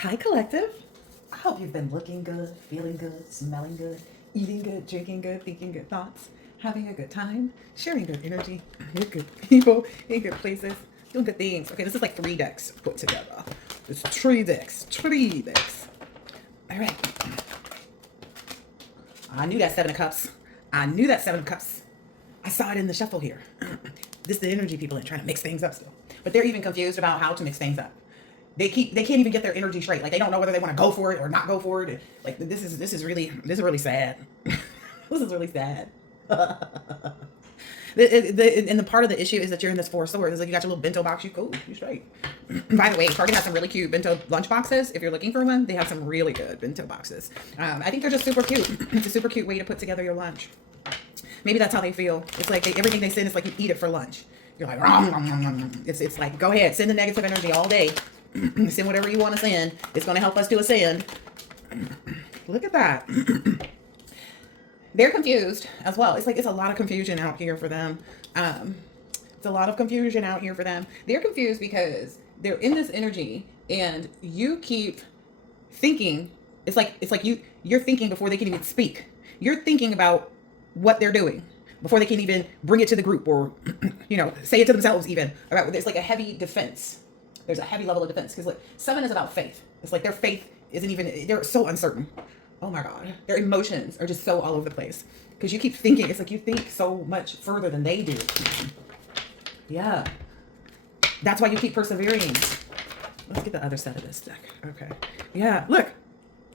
Hi, collective. I hope you've been looking good, feeling good, smelling good, eating good, drinking good, thinking good thoughts, having a good time, sharing good energy with good people, in good places, doing good things. Okay, this is like 3 decks put together. It's 3 decks, 3 decks. All right. I knew that 7 of Cups. I knew that 7 of Cups. I saw it in the shuffle here. This is the energy people in trying to mix things up still. But they're even confused about how to mix things up. They can't even get their energy straight. Like they don't know whether they want to go for it or not go for it. Like this is really sad. This is really sad. And the part of the issue is that you're in this 4 of Swords. It's like you got your little bento box. You cool. You straight. By the way, Target has some really cute bento lunch boxes. If you're looking for one, they have some really good bento boxes. I think they're just super cute. It's a super cute way to put together your lunch. Maybe that's how they feel. It's like everything they send is like you eat it for lunch. You're like, rom, rom, rom, rom. It's like, go ahead, send the negative energy all day. Send whatever you want to send. It's going to help us to ascend. Look at that. They're confused as well. It's like it's a lot of confusion out here for them. It's a lot of confusion out here for them. They're confused because they're in this energy and you keep thinking. It's like you're thinking before they can even speak. You're thinking about what they're doing before they can even bring it to the group or say it to themselves even. About it's like a heavy defense. There's a heavy level of defense because like 7 is about faith. It's like their faith isn't even, they're so uncertain. Oh my God. Their emotions are just so all over the place because you keep thinking. It's like you think so much further than they do. Yeah. That's why you keep persevering. Let's get the other side of this deck. Okay. Yeah. Look,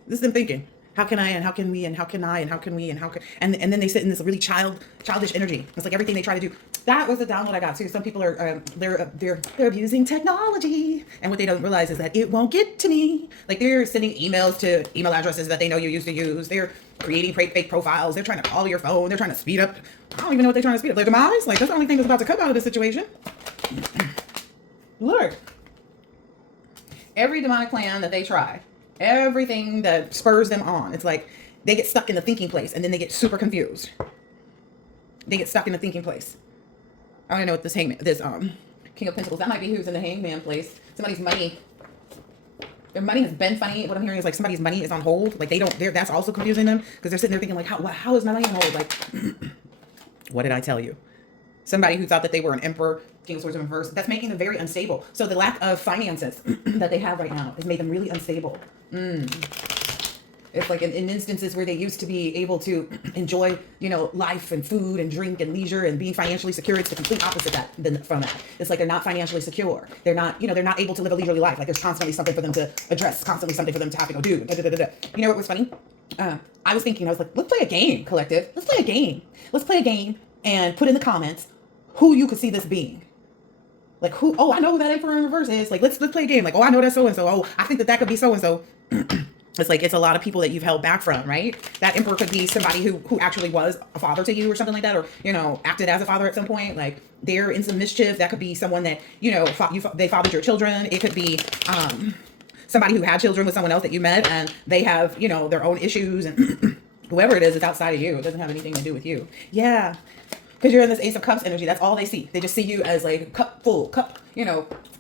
this is them thinking. How can I, and how can we, and how can I, and how can we, and how can, and then they sit in this really childish energy. It's like everything they try to do. That was the download I got too. Some people are, they're abusing technology. And what they don't realize is that it won't get to me. Like they're sending emails to email addresses that they know you used to use. They're creating fake profiles. They're trying to call your phone. They're trying to speed up. I don't even know what they're trying to speed up. Their demise? Like that's the only thing that's about to come out of this situation. Look. Every demonic plan that they try, everything that spurs them on, it's like they get stuck in the thinking place and then they get super confused. They get stuck in the thinking place. I don't even know what this King of Pentacles, that might be who's in the Hangman place. Somebody's money. Their money has been funny. What I'm hearing is like somebody's money is on hold. Like that's also confusing them because they're sitting there thinking like, how is my money on hold? Like, what did I tell you? Somebody who thought that they were an emperor, King of Swords in reverse, that's making them very unstable. So the lack of finances that they have right now has made them really unstable. It's like in instances where they used to be able to enjoy, life and food and drink and leisure and being financially secure. It's the complete opposite from that. It's like they're not financially secure. They're not, they're not able to live a leisurely life. Like there's constantly something for them to address, constantly something for them to have to go do. You know what was funny? I was like, let's play a game, collective. Let's play a game. Let's play a game and put in the comments who you could see this being. Like who, oh, I know who that Emperor in reverse is. Like, let's play a game. Like, oh, I know that's so-and-so. Oh, I think that could be so-and-so. It's like, it's a lot of people that you've held back from, right? That Emperor could be somebody who actually was a father to you or something like that. Or, acted as a father at some point. Like they're in some mischief. That could be someone that, they fathered your children. It could be, somebody who had children with someone else that you met and they have, their own issues and whoever it is, it's outside of you. It doesn't have anything to do with you. Yeah. Because you're in this Ace of Cups energy. That's all they see. They just see you as like cup full, cup,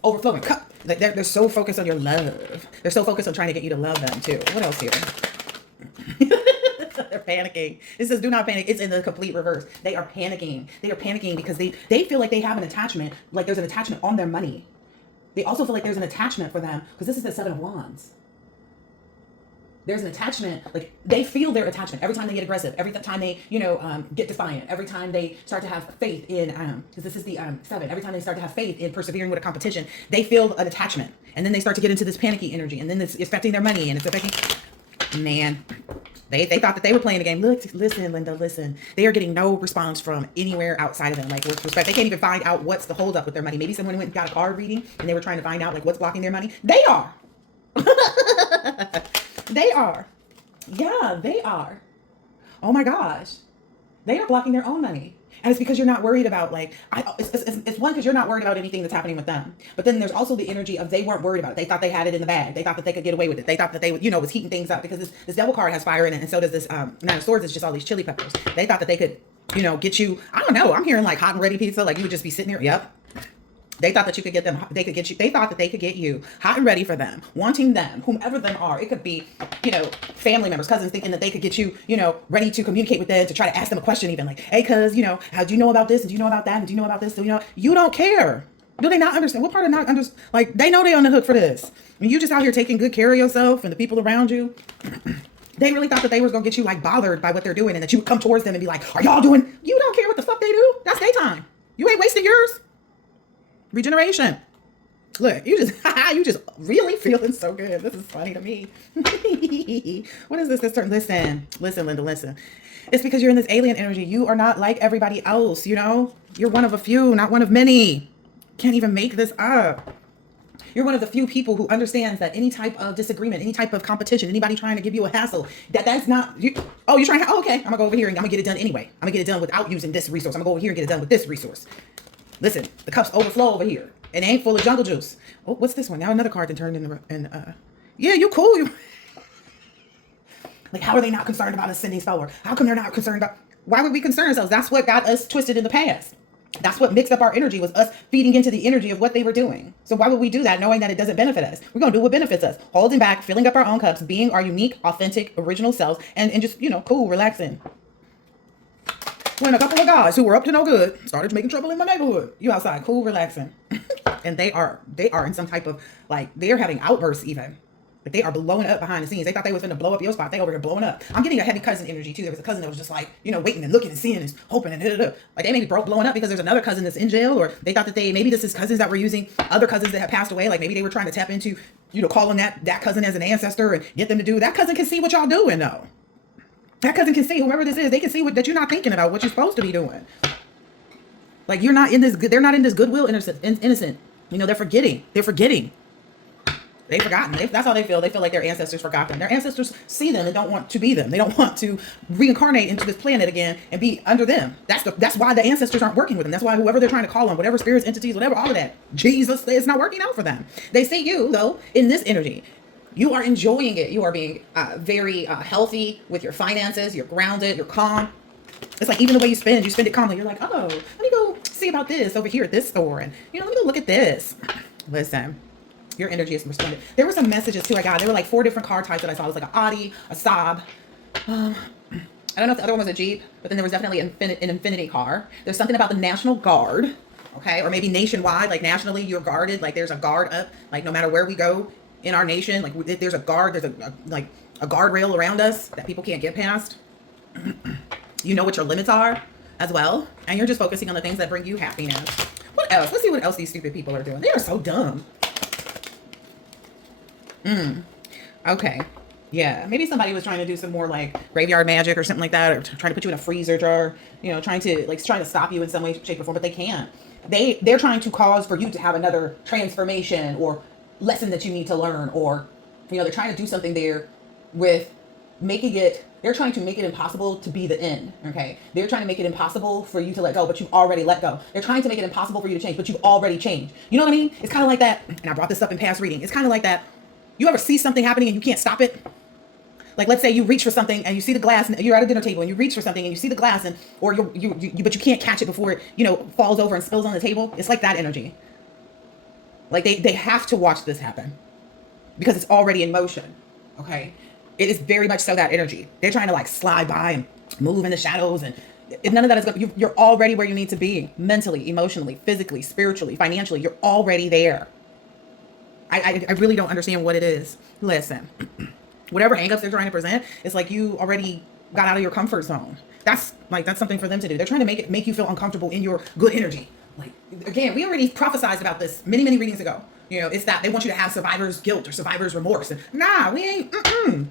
overflowing, cup. Like they're so focused on your love. They're so focused on trying to get you to love them too. What else here? They're panicking. It says do not panic. It's in the complete reverse. They are panicking. They are panicking because they feel like they have an attachment. Like there's an attachment on their money. They also feel like there's an attachment for them because this is the 7 of Wands. There's an attachment, like they feel their attachment every time they get aggressive, every time they, get defiant, every time they start to have faith in, because this is the 7, every time they start to have faith in persevering with a competition, they feel an attachment. And then they start to get into this panicky energy and then it's affecting their money and it's affecting, man, they thought that they were playing the game. Look, listen, Linda, listen. They are getting no response from anywhere outside of them. Like with respect, they can't even find out what's the holdup with their money. Maybe someone went and got a card reading and they were trying to find out like what's blocking their money. They are. They are. Yeah, they are. Oh my gosh. They are blocking their own money. And it's because you're not worried about it's one, because you're not worried about anything that's happening with them. But then there's also the energy of they weren't worried about it. They thought they had it in the bag. They thought that they could get away with it. They thought that they would, was heating things up because this Devil card has fire in it. And so does this Nine of Swords. It's just all these chili peppers. They thought that they could, get you, I don't know. I'm hearing like hot and ready pizza. Like you would just be sitting there. Yep. They thought that you could get them, they could get you, they thought that they could get you hot and ready for them, wanting them, whomever them are. It could be, family members, cousins, thinking that they could get you, ready to communicate with them, to try to ask them a question even like, hey, cuz, how do you know about this? And do you know about that? And do you know about this? So, you don't care. Do they not understand? What part of not understand? Like, they know they're on the hook for this. And you just out here taking good care of yourself and the people around you. They really thought that they was going to get you like bothered by what they're doing and that you would come towards them and be like, are y'all doing? You don't care what the fuck they do. That's their time. You ain't wasting yours. Regeneration. Look, you just really feeling so good. This is funny to me. What is this? Listen, Linda, listen. It's because you're in this alien energy. You are not like everybody else, You're one of a few, not one of many. Can't even make this up. You're one of the few people who understands that any type of disagreement, any type of competition, anybody trying to give you a hassle, that's not you. Oh, you're trying to, okay, I'm gonna go over here and I'm gonna get it done anyway. I'm gonna get it done without using this resource. I'm gonna go over here and get it done with this resource. Listen, the cups overflow over here. It ain't full of jungle juice. Oh, what's this one? Now another card that turned yeah, you cool. Like, how are they not concerned about us sending spell work? How come they're not concerned about, why would we concern ourselves? That's what got us twisted in the past. That's what mixed up our energy, was us feeding into the energy of what they were doing. So why would we do that knowing that it doesn't benefit us? We're going to do what benefits us. Holding back, filling up our own cups, being our unique, authentic, original selves, and just, cool, relaxing. When a couple of guys who were up to no good started making trouble in my neighborhood. You outside, cool, relaxing. And they are in some type of, like, they're having outbursts even. Like, they are blowing up behind the scenes. They thought they was going to blow up your spot. They over here blowing up. I'm getting a heavy cousin energy too. There was a cousin that was just like, waiting and looking and seeing and hoping and like they maybe blowing up because there's another cousin that's in jail, or they thought that maybe this is cousins that were using other cousins that have passed away. Like, maybe they were trying to tap into, calling that cousin as an ancestor and get them to do. That cousin can see what y'all doing though. That cousin can see, whoever this is, they can see that you're not thinking about what you're supposed to be doing. Like, they're not in this goodwill innocent. They're forgetting. They've forgotten. That's how they feel. They feel like their ancestors forgot them. Their ancestors see them and don't want to be them. They don't want to reincarnate into this planet again and be under them. That's why the ancestors aren't working with them. That's why whoever they're trying to call on, whatever spirits, entities, whatever, all of that, Jesus, it's not working out for them. They see you, though, in this energy. You are enjoying it. You are being very healthy with your finances. You're grounded. You're calm. It's like, even the way you spend it calmly. You're like, oh, let me go see about this over here at this store. And, let me go look at this. Listen. Your energy is resplendent. There were some messages too I got. There were like 4 different card types that I saw. It was like an Audi, a Saab. I don't know if the other one was a Jeep, but then there was definitely an Infinity car. There's something about the National Guard, okay? Or maybe nationwide, like nationally you're guarded. Like, there's a guard up, like no matter where we go in our nation, like there's a guard, there's a guardrail around us that people can't get past. You know what your limits are as well. And you're just focusing on the things that bring you happiness. What else? Let's see what else these stupid people are doing. They are so dumb. Okay. Yeah. Maybe somebody was trying to do some more like graveyard magic or something like that, or trying to put you in a freezer jar, trying to stop you in some way, shape, or form, but they can't. They're trying to cause for you to have another transformation or lesson that you need to learn, or, they're trying to do something there with they're trying to make it impossible to be the end. Okay. They're trying to make it impossible for you to let go, but you've already let go. They're trying to make it impossible for you to change, but you've already changed. You know what I mean? It's kind of like that. And I brought this up in past reading. It's kind of like that. You ever see something happening and you can't stop it? Like, let's say you reach for something and you see the glass, and you're at a dinner table and you reach for something and you see the glass, and or but you can't catch it before it, falls over and spills on the table. It's like that energy. Like, they have to watch this happen because it's already in motion. Okay, it is very much so that energy. They're trying to like slide by and move in the shadows, and none of that is going. You're already where you need to be mentally, emotionally, physically, spiritually, financially. You're already there. I really don't understand what it is. Listen, whatever hangups they're trying to present, it's like you already got out of your comfort zone. That's something for them to do. They're trying to make you feel uncomfortable in your good energy. Like, again, we already prophesized about this many readings ago. It's that they want you to have survivor's guilt or survivor's remorse. And nah, we ain't.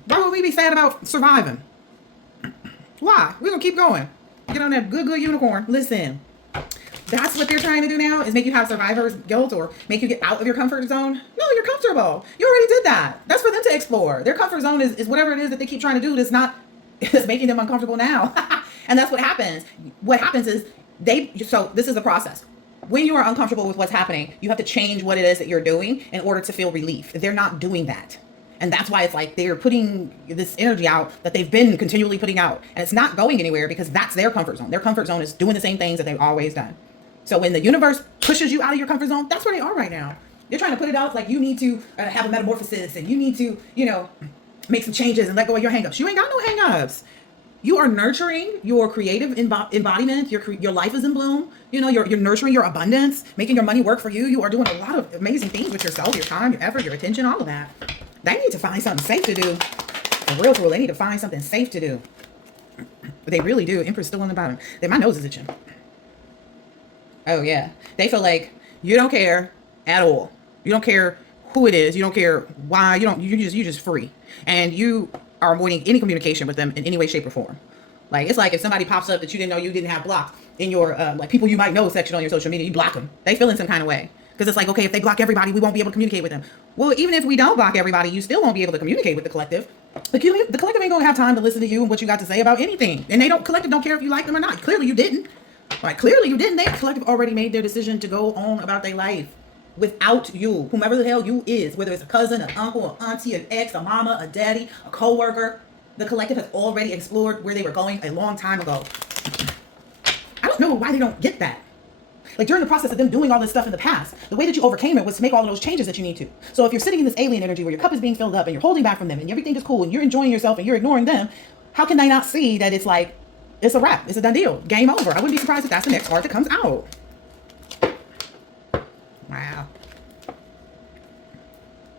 Why would we be sad about surviving? Why? We're gonna keep going. Get on that good unicorn. Listen. That's what they're trying to do now, is make you have survivor's guilt or make you get out of your comfort zone. No, you're comfortable. You already did that. That's for them to explore. Their comfort zone is whatever it is that they keep trying to do that's making them uncomfortable now. And that's what happens. What happens is so this is the process. When you are uncomfortable with what's happening, you have to change what it is that you're doing in order to feel relief. They're not doing that. And that's why it's like they're putting this energy out that they've been continually putting out. And it's not going anywhere because that's their comfort zone. Their comfort zone is doing the same things that they've always done. So when the universe pushes you out of your comfort zone. That's where they are right now. They're trying to put it out like you need to have a metamorphosis and you need to, make some changes and let go of your hangups. You ain't got no hangups. You are nurturing your creative embodiment. Your life is in bloom. You're nurturing your abundance, making your money work for you. You are doing a lot of amazing things with yourself, your time, your effort, your attention, all of that. They need to find something safe to do. For real, they need to find something safe to do. But they really do. Empress still on the bottom. My nose is itching. Oh yeah. They feel like you don't care at all. You don't care who it is. You don't care why. You're just free. And you are avoiding any communication with them in any way, shape, or form. Like, it's like if somebody pops up that you didn't know you didn't have blocked in your, like, people you might know section on your social media, you block them. They feel in some kind of way. Because it's like, okay, if they block everybody, we won't be able to communicate with them. Well, even if we don't block everybody, you still won't be able to communicate with the collective. The collective ain't going to have time to listen to you and what you got to say about anything. And collective don't care if you like them or not. Clearly you didn't. Like, clearly you didn't. They collective already made their decision to go on about their life without you, whomever the hell you is, whether it's a cousin, an uncle, an auntie, an ex, a mama, a daddy, a co-worker. The collective has already explored where they were going a long time ago. I don't know why they don't get that. Like, during the process of them doing all this stuff in the past, the way that you overcame it was to make all of those changes that you need to. So if you're sitting in this alien energy where your cup is being filled up and you're holding back from them and everything is cool and you're enjoying yourself and you're ignoring them, how can they not see that it's like, it's a wrap, it's a done deal, game over? I wouldn't be surprised if that's the next card that comes out. Wow.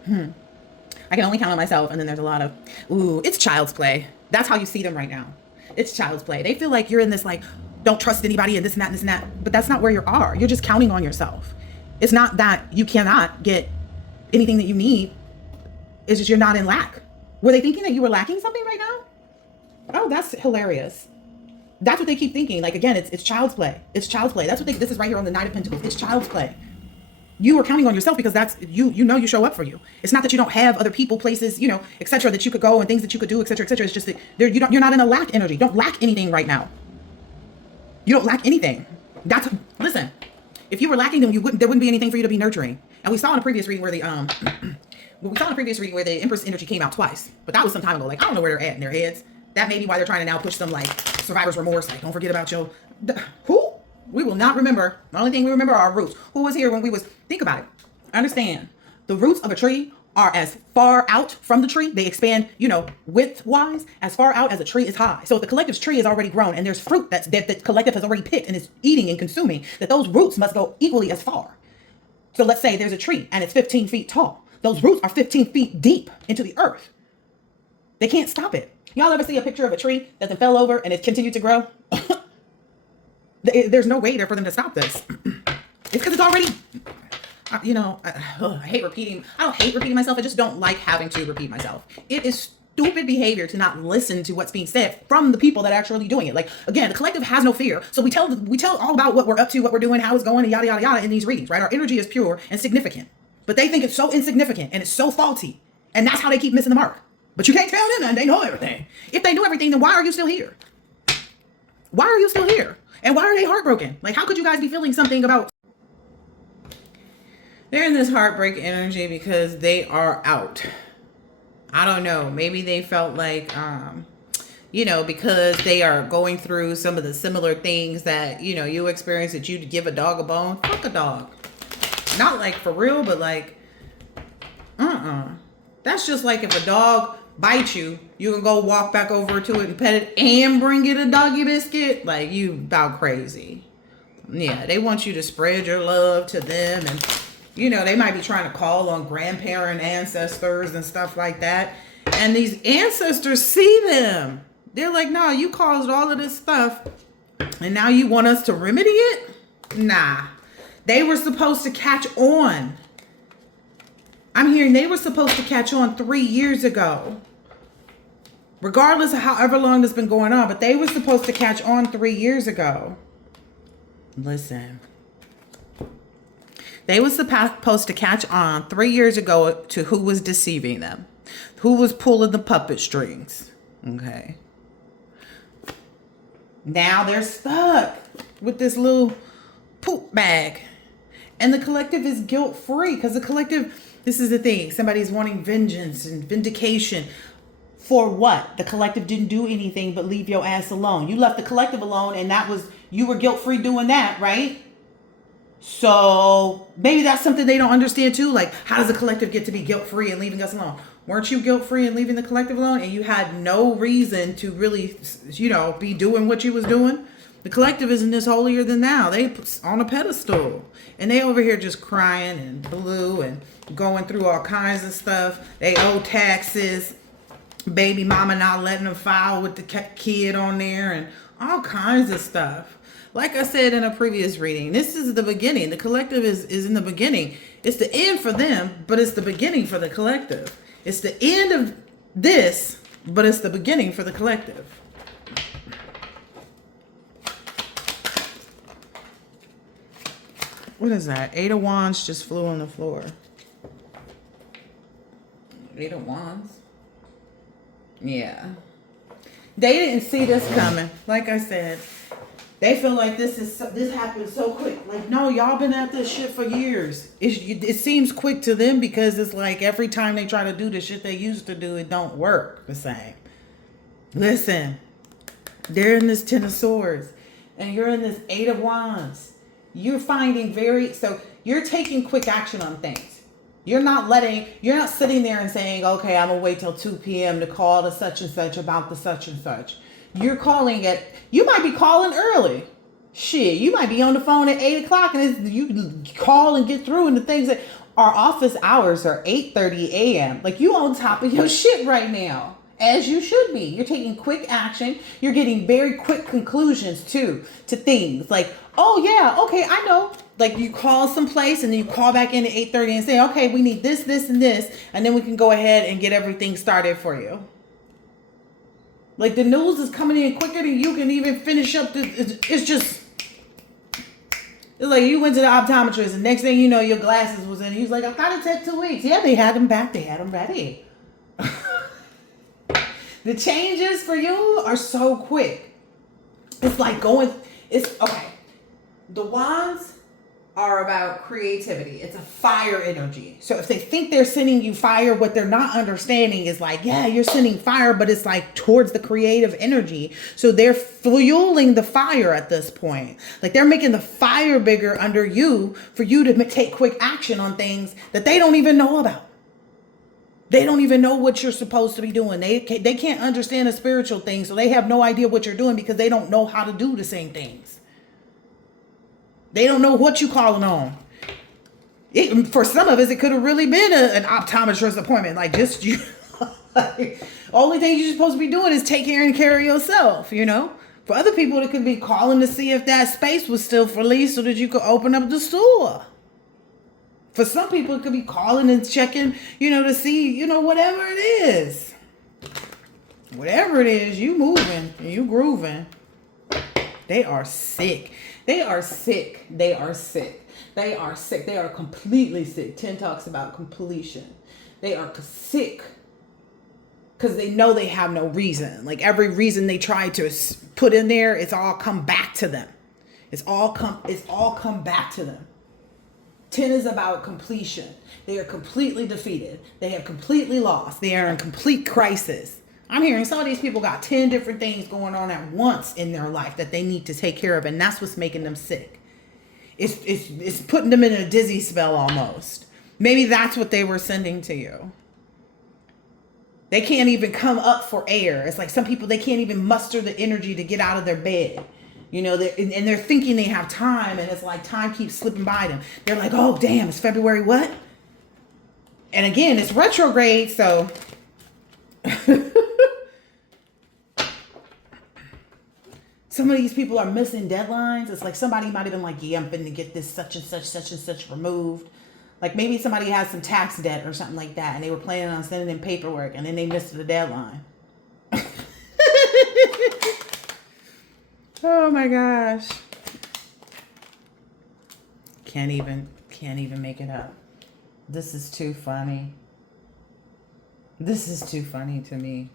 I can only count on myself, and then there's a lot of, it's child's play. That's how you see them right now. It's child's play. They feel like you're in this, like, don't trust anybody and this and that and this and that. But that's not where you are. You're just counting on yourself. It's not that you cannot get anything that you need. It's just you're not in lack. Were they thinking that you were lacking something right now? Oh, that's hilarious. That's what they keep thinking. Like, again, it's child's play. It's child's play. That's what this is right here on the Knight of Pentacles. It's child's play. You are counting on yourself because that's, you show up for you. It's not that you don't have other people, places, etc. that you could go and things that you could do, etc., etc. It's just that you're not in a lack energy. Don't lack anything right now. You don't lack anything. Listen, if you were lacking them, there wouldn't be anything for you to be nurturing. And we saw in a previous reading where the Empress energy came out twice, but that was some time ago. Like, I don't know where they're at in their heads. That may be why they're trying to now push some, like, survivor's remorse. Like, don't forget about who? We will not remember. The only thing we remember are our roots. Who was here when we was, think about it. Understand, the roots of a tree are as far out from the tree. They expand, width-wise, as far out as a tree is high. So if the collective's tree is already grown and there's fruit that the collective has already picked and is eating and consuming, that those roots must go equally as far. So let's say there's a tree and it's 15 feet tall. Those roots are 15 feet deep into the earth. They can't stop it. Y'all ever see a picture of a tree that then fell over and it continued to grow? There's no way there for them to stop this. It's because it's already, I hate repeating. I don't hate repeating myself. I just don't like having to repeat myself. It is stupid behavior to not listen to what's being said from the people that are actually doing it. Like, again, the collective has no fear. So we tell all about what we're up to, what we're doing, how it's going, and yada, yada, yada in these readings, right? Our energy is pure and significant. But they think it's so insignificant and it's so faulty. And that's how they keep missing the mark. But you can't tell them that they know everything. If they knew everything, then why are you still here? Why are you still here? And why are they heartbroken? Like, how could you guys be feeling something about... They're in this heartbreak energy because they are out. I don't know. Maybe they felt like, because they are going through some of the similar things that, you experience, that you'd give a dog a bone. Fuck a dog. Not like for real, but like, That's just like if a dog bites you, you can go walk back over to it and pet it and bring it a doggy biscuit. Like, you about crazy. Yeah, they want you to spread your love to them. And, they might be trying to call on grandparent ancestors and stuff like that. And these ancestors see them. They're like, no, you caused all of this stuff. And now you want us to remedy it? Nah. They were supposed to catch on. I'm hearing they were supposed to catch on 3 years ago. Regardless of however long this has been going on, but they were supposed to catch on 3 years ago. Listen. They were supposed to catch on 3 years ago to who was deceiving them. Who was pulling the puppet strings. Okay. Now they're stuck with this little poop bag. And the collective is guilt-free because the collective... This is the thing. Somebody's wanting vengeance and vindication. For what? The collective didn't do anything but leave your ass alone. You left the collective alone and you were guilt-free doing that, right? So maybe that's something they don't understand too. Like, how does the collective get to be guilt-free and leaving us alone? Weren't you guilt-free and leaving the collective alone? And you had no reason to really, be doing what you was doing? The collective isn't this holier than thou. They on a pedestal. And they over here just crying and blue and going through all kinds of stuff. They owe taxes. Baby mama not letting them file with the kid on there and all kinds of stuff. Like I said in a previous reading, this is the beginning. The collective is in the beginning. It's the end for them, but it's the beginning for the collective. It's the end of this, but it's the beginning for the collective. What is that? 8 of Wands just flew on the floor. 8 of Wands? Yeah. They didn't see this coming. Like I said, they feel like this happened so quick. Like, no, y'all been at this shit for years. It seems quick to them because it's like every time they try to do the shit they used to do, it don't work the same. Listen, they're in this 10 of Swords and you're in this 8 of Wands. You're finding so you're taking quick action on things. You're not sitting there and saying, okay, I'm going to wait till 2 p.m. to call the such and such about the such and such. You're calling you might be calling early. Shit, you might be on the phone at 8 o'clock and you call and get through, and the things that our office hours are 8:30 a.m. Like, you on top of your shit right now, as you should be. You're taking quick action. You're getting very quick conclusions too to things. Like, oh yeah, okay, I know. Like, you call someplace and then you call back in at 8:30 and say, okay, we need this, this, and this, and then we can go ahead and get everything started for you. Like, the news is coming in quicker than you can even finish up. It's like you went to the optometrist and next thing you know, your glasses was in. He was like, I thought it took 2 weeks. Yeah, they had them back. They had them ready. The changes for you are so quick. It's like okay. The Wands are about creativity. It's a fire energy. So if they think they're sending you fire, what they're not understanding is like, yeah, you're sending fire, but it's like towards the creative energy. So they're fueling the fire at this point. Like, they're making the fire bigger under you for you to take quick action on things that they don't even know about. They don't even know what you're supposed to be doing. They can't understand the spiritual things, so they have no idea what you're doing because they don't know how to do the same things. They don't know what you calling on. For some of us, it could have really been an optometrist appointment. Like, just you. Only thing you're supposed to be doing is take care of yourself, For other people, it could be calling to see if that space was still for lease so that you could open up the store. For some people, it could be calling and checking, to see, whatever it is. Whatever it is, you moving and you grooving. They are sick. They are sick. They are sick. They are sick. They are completely sick. 10 talks about completion. They are sick because they know they have no reason. Like, every reason they try to put in there, it's all come back to them. It's all come back to them. 10 is about completion. They are completely defeated. They have completely lost. They are in complete crisis. I'm hearing some of these people got 10 different things going on at once in their life that they need to take care of, and that's what's making them sick. It's putting them in a dizzy spell almost. Maybe that's what they were sending to you. They can't even come up for air. It's like some people, they can't even muster the energy to get out of their bed. They're thinking they have time, and it's like time keeps slipping by them. They're like, oh, damn, it's February what? And again, it's retrograde, so... Some of these people are missing deadlines. It's like somebody might have been like, yeah, I'm finna get this such and such removed. Like, maybe somebody has some tax debt or something like that, and they were planning on sending in paperwork, and then they missed the deadline. Oh my gosh. Can't even make it up. This is too funny. This is too funny to me.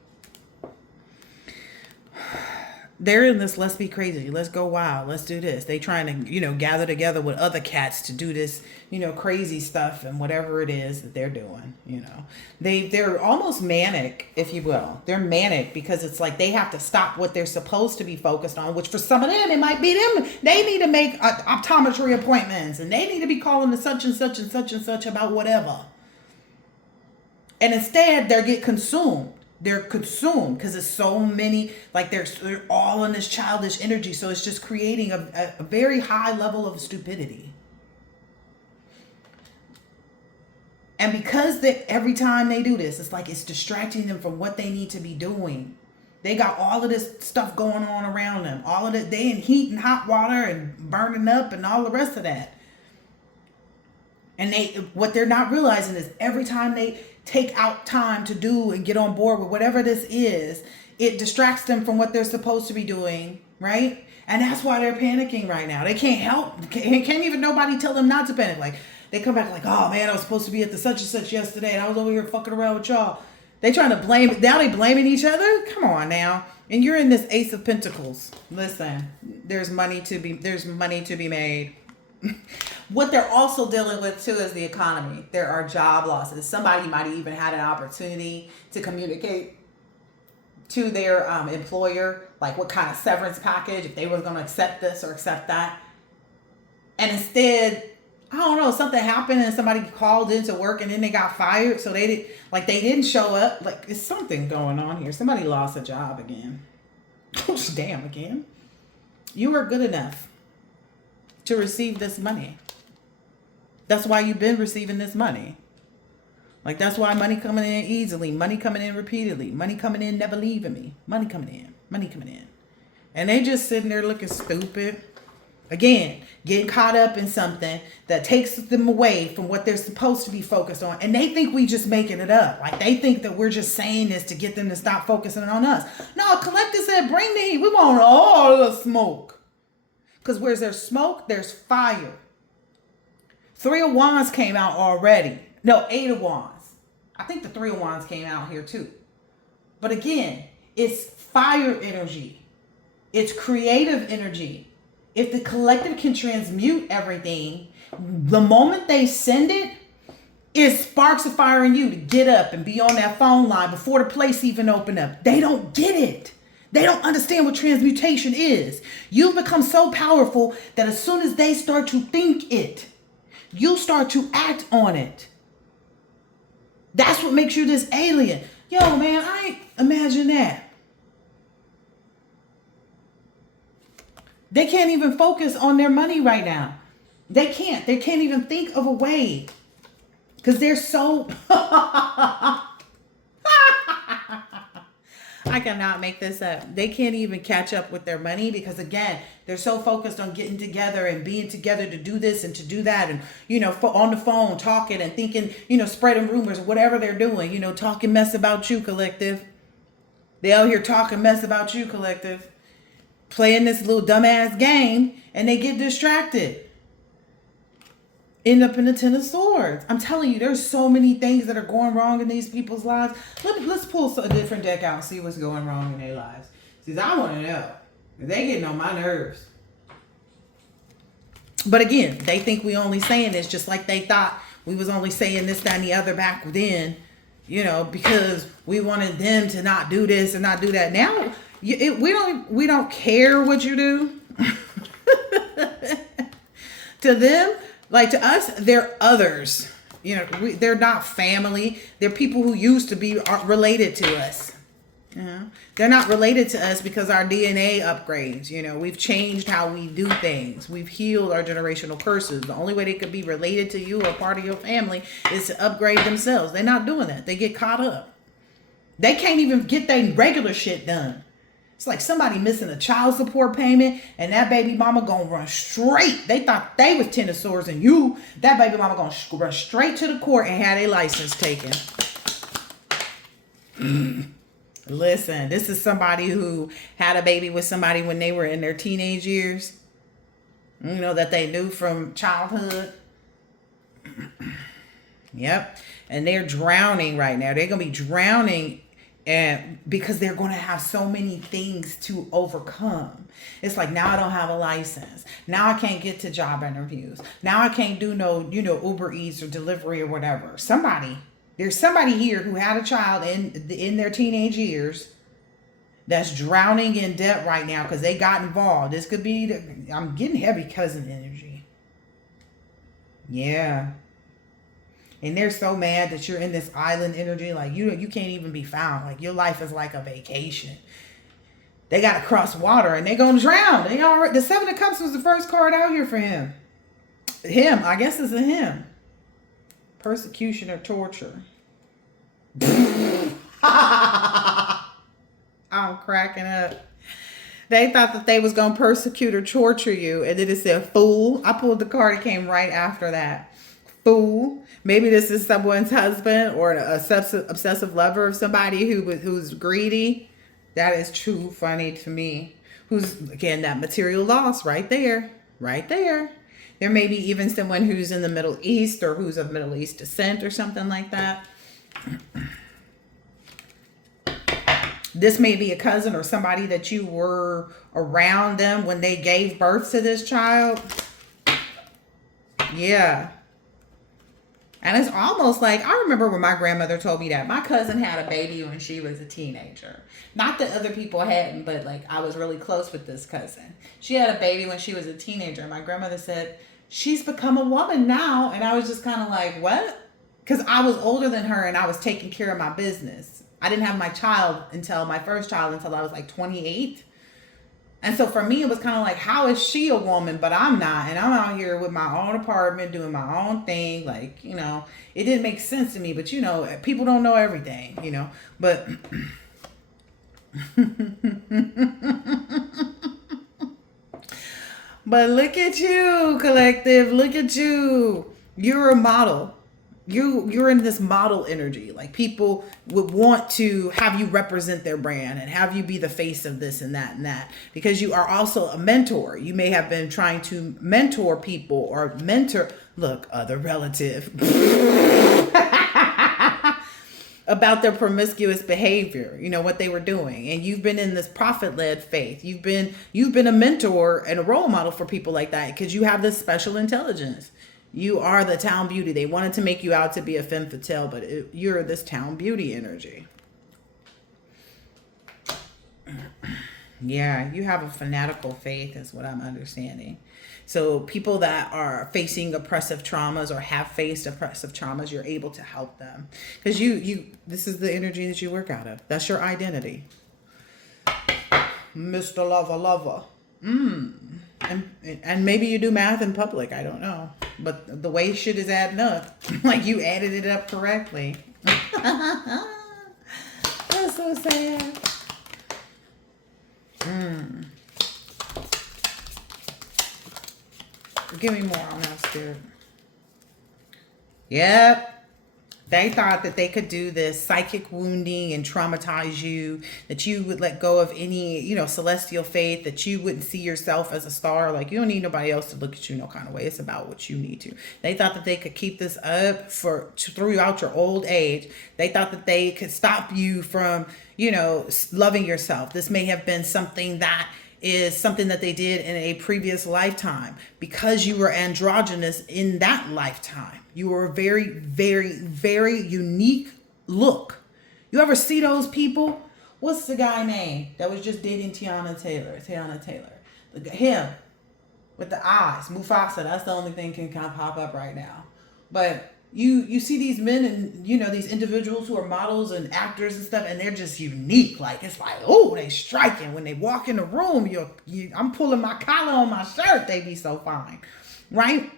They're in this let's be crazy, let's go wild, let's do this. They trying to, gather together with other cats to do this, crazy stuff and whatever it is that they're doing. They're almost manic, if you will. They're manic because it's like they have to stop what they're supposed to be focused on, which for some of them it might be them. They need to make optometry appointments and they need to be calling the such and such and such and such about whatever. And instead they get consumed. They're consumed because it's so many, like they're all in this childish energy. So it's just creating a very high level of stupidity. And because every time they do this, it's like it's distracting them from what they need to be doing. They got all of this stuff going on around them. All of it, they in heat and hot water and burning up and all the rest of that. And what they're not realizing is every time they take out time to do and get on board with whatever this is, it distracts them from what they're supposed to be doing, right? And that's why they're panicking right now. They can't help, can't even nobody tell them not to panic. Like they come back like, oh man, I was supposed to be at the such and such yesterday and I was over here fucking around with y'all. They trying to blame, now they blaming each other? Come on now. And you're in this Ace of Pentacles. Listen, there's money to be made. What they're also dealing with too is the economy. There are job losses. Somebody might have even had an opportunity to communicate to their employer, like what kind of severance package, if they were going to accept this or accept that. And instead, I don't know, something happened and somebody called into work and then they got fired. So they didn't show up. Like it's something going on here. Somebody lost a job again. Oh, damn, again. You are good enough to receive this money. That's why you've been receiving this money. Like that's why money coming in easily, money coming in repeatedly, money coming in never leaving me, money coming in. And they just sitting there looking stupid. Again, getting caught up in something that takes them away from what they're supposed to be focused on. And they think we just making it up. Like they think that we're just saying this to get them to stop focusing on us. No, Collector said, bring the heat. We want all the smoke. Because where there's smoke, there's fire. 3 of Wands came out already. No, 8 of Wands. I think the 3 of Wands came out here too. But again, it's fire energy. It's creative energy. If the collective can transmute everything, the moment they send it, it sparks a fire in you to get up and be on that phone line before the place even open up. They don't get it. They don't understand what transmutation is. You've become so powerful that as soon as they start to think it, you start to act on it. That's what makes you this alien. Yo, man, I imagine that. They can't even focus on their money right now. They can't. They can't even think of a way. Because they're so... I cannot make this up. They can't even catch up with their money because, again, they're so focused on getting together and being together to do this and to do that. And, on the phone, talking and thinking, spreading rumors, whatever they're doing, talking mess about you, collective. They out here talking mess about you, collective. Playing this little dumbass game and they get distracted. End up in the Ten of Swords. I'm telling you, there's so many things that are going wrong in these people's lives. Let's pull a different deck out and see what's going wrong in their lives. See, I want to know. They getting on my nerves. But again, they think we only saying this just like they thought we was only saying this, that, and the other back then, because we wanted them to not do this and not do that. Now, we don't care what you do. To them, like to us, they're others. They're not family. They're people who used to be related to us. They're not related to us because our DNA upgrades. We've changed how we do things. We've healed our generational curses. The only way they could be related to you or part of your family is to upgrade themselves. They're not doing that. They get caught up. They can't even get their regular shit done. It's like somebody missing a child support payment and that baby mama gonna run straight. They thought they was Ten of Swords and that baby mama gonna run straight to the court and have their license taken. Listen, this is somebody who had a baby with somebody when they were in their teenage years. That they knew from childhood. Yep. And they're drowning right now. They're going to be drowning And because they're going to have so many things to overcome. It's like, now I don't have a license. Now I can't get to job interviews. Now I can't do no, Uber Eats or delivery or whatever. There's somebody here who had a child in their teenage years that's drowning in debt right now because they got involved. This could be, I'm getting heavy cousin energy. Yeah. And they're so mad that you're in this island energy. Like, you can't even be found. Like, your life is like a vacation. They got to cross water and they're going to drown. The Seven of Cups was the first card out here for him. I guess it's a him. Persecution or torture. I'm cracking up. They thought that they was going to persecute or torture you. And then it said, fool. I pulled the card. It came right after that. Fool. Maybe this is someone's husband or an obsessive lover of somebody who's greedy. That is too funny to me. Who's, again, that material loss right there. Right there. There may be even someone who's in the Middle East or who's of Middle East descent or something like that. This may be a cousin or somebody that you were around them when they gave birth to this child. Yeah. And it's almost like, I remember when my grandmother told me that my cousin had a baby when she was a teenager. Not that other people hadn't, but like I was really close with this cousin. She had a baby when she was a teenager. My grandmother said, she's become a woman now. And I was just kind of like, what? Because I was older than her and I was taking care of my business. I didn't have my first child until I was like 28. And so for me, it was kind of like, how is she a woman, but I'm not? And I'm out here with my own apartment, doing my own thing. Like, it didn't make sense to me, but people don't know everything, but but look at you, collective. Look at you. You're a model. You're in this model energy. Like, people would want to have you represent their brand and have you be the face of this and that, because you are also a mentor. You may have been trying to mentor people or other relative about their promiscuous behavior, what they were doing. And you've been in this prophet-led faith. You've been a mentor and a role model for people like that because you have this special intelligence. You are the town beauty. They wanted to make you out to be a femme fatale, but you're this town beauty energy. Yeah, you have a fanatical faith is what I'm understanding. So people that are facing oppressive traumas or have faced oppressive traumas, you're able to help them. Because this is the energy that you work out of. That's your identity. Mr. Lover. And maybe you do math in public. I don't know. But the way shit is adding up, like you added it up correctly. That's so sad. Give me more on that, Spirit. Yep. They thought that they could do this psychic wounding and traumatize you, that you would let go of any, celestial faith, that you wouldn't see yourself as a star. Like, you don't need nobody else to look at you no kind of way. It's about what you need to. They thought that they could keep this up throughout your old age. They thought that they could stop you from, loving yourself. This may have been something that they did in a previous lifetime because you were androgynous in that lifetime. You were a very, very, very unique look. You ever see those people? What's the guy name that was just dating Tiana Taylor? Him with the eyes, Mufasa. That's the only thing can kind of pop up right now. But you see these men and these individuals who are models and actors and stuff, and they're just unique. Like, it's like, oh, they striking when they walk in the room. I'm pulling my collar on my shirt. They be so fine, right?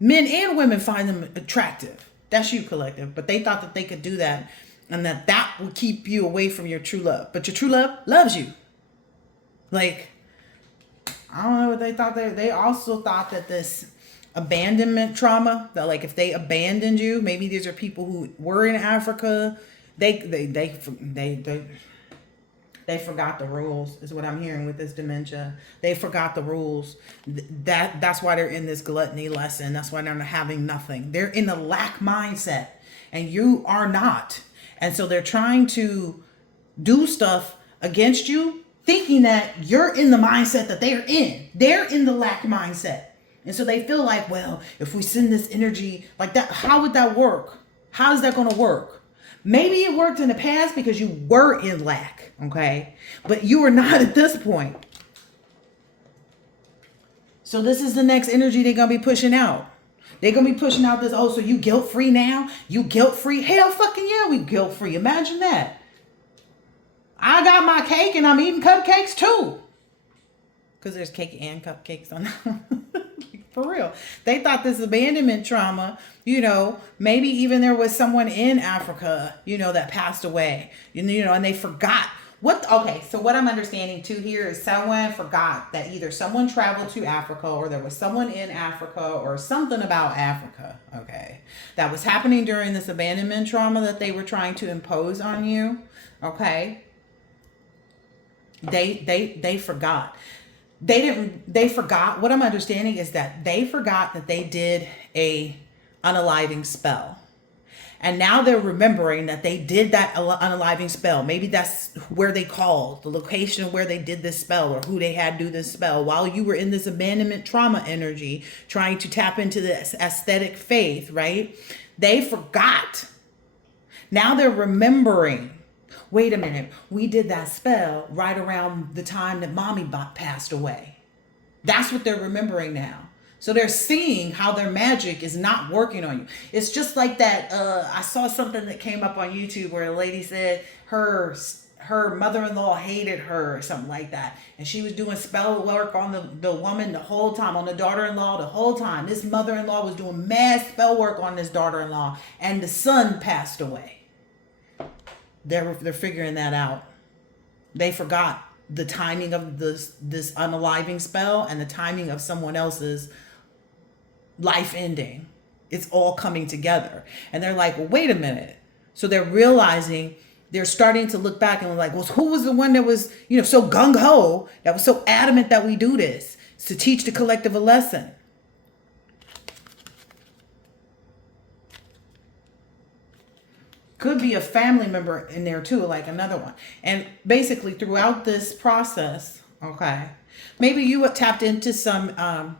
Men and women find them attractive. That's you, collective. But they thought that they could do that and that would keep you away from your true love. But your true love loves you. Like, I don't know what they thought. They also thought that this abandonment trauma, that like if they abandoned you, maybe these are people who were in Africa, they forgot the rules, is what I'm hearing with this dementia. They forgot the rules. That's why they're in this gluttony lesson. That's why they're having nothing. They're in the lack mindset, and you are not. And so they're trying to do stuff against you, thinking that you're in the mindset that they're in. They're in the lack mindset. And so they feel like, well, if we send this energy like that, how would that work? How is that going to work? Maybe it worked in the past because you were in lack, okay? But you are not at this point. So this is the next energy they're going to be pushing out. They're going to be pushing out this, oh, so you guilt-free now? You guilt-free? Hell fucking yeah, we guilt-free. Imagine that. I got my cake and I'm eating cupcakes too. Because there's cake and cupcakes on for real. They thought this abandonment trauma, you know, maybe even there was someone in Africa, you know, that passed away, you know, and they forgot. Okay, so what I'm understanding too here is someone forgot that either someone traveled to Africa or there was someone in Africa or something about Africa, okay, that was happening during this abandonment trauma that they were trying to impose on you, okay? They forgot. They forgot. What I'm understanding is that they forgot that they did a unaliving spell. And now they're remembering that they did that unaliving spell. Maybe that's where they called, the location where they did this spell or who they had do this spell while you were in this abandonment trauma energy trying to tap into this aesthetic faith, right? They forgot. Now they're remembering. Wait a minute, we did that spell right around the time that mommy passed away. That's what they're remembering now. So they're seeing how their magic is not working on you. It's just like that. I saw something that came up on YouTube where a lady said her mother-in-law hated her or something like that. And she was doing spell work on the woman the whole time, on the daughter-in-law the whole time. This mother-in-law was doing mad spell work on this daughter-in-law and the son passed away. They're figuring that out. They forgot the timing of this unaliving spell and the timing of someone else's life ending. It's all coming together. And they're like, well, wait a minute. So they're realizing, they're starting to look back and they're like, well, who was the one that was, you know, so gung-ho, that was so adamant that we do this? It's to teach the collective a lesson. Could be a family member in there too, like another one. And basically throughout this process, okay, maybe you tapped into some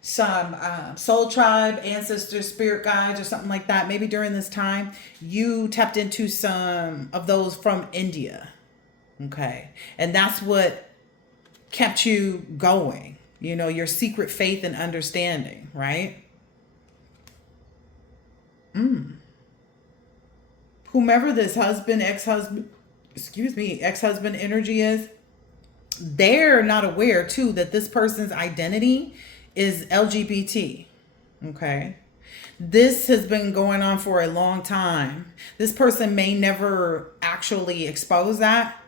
soul tribe, ancestors, spirit guides or something like that. Maybe during this time you tapped into some of those from India, okay? And that's what kept you going, you know, your secret faith and understanding, right? Whomever this ex-husband energy is, they're not aware too that this person's identity is LGBT. Okay. This has been going on for a long time. This person may never actually expose that.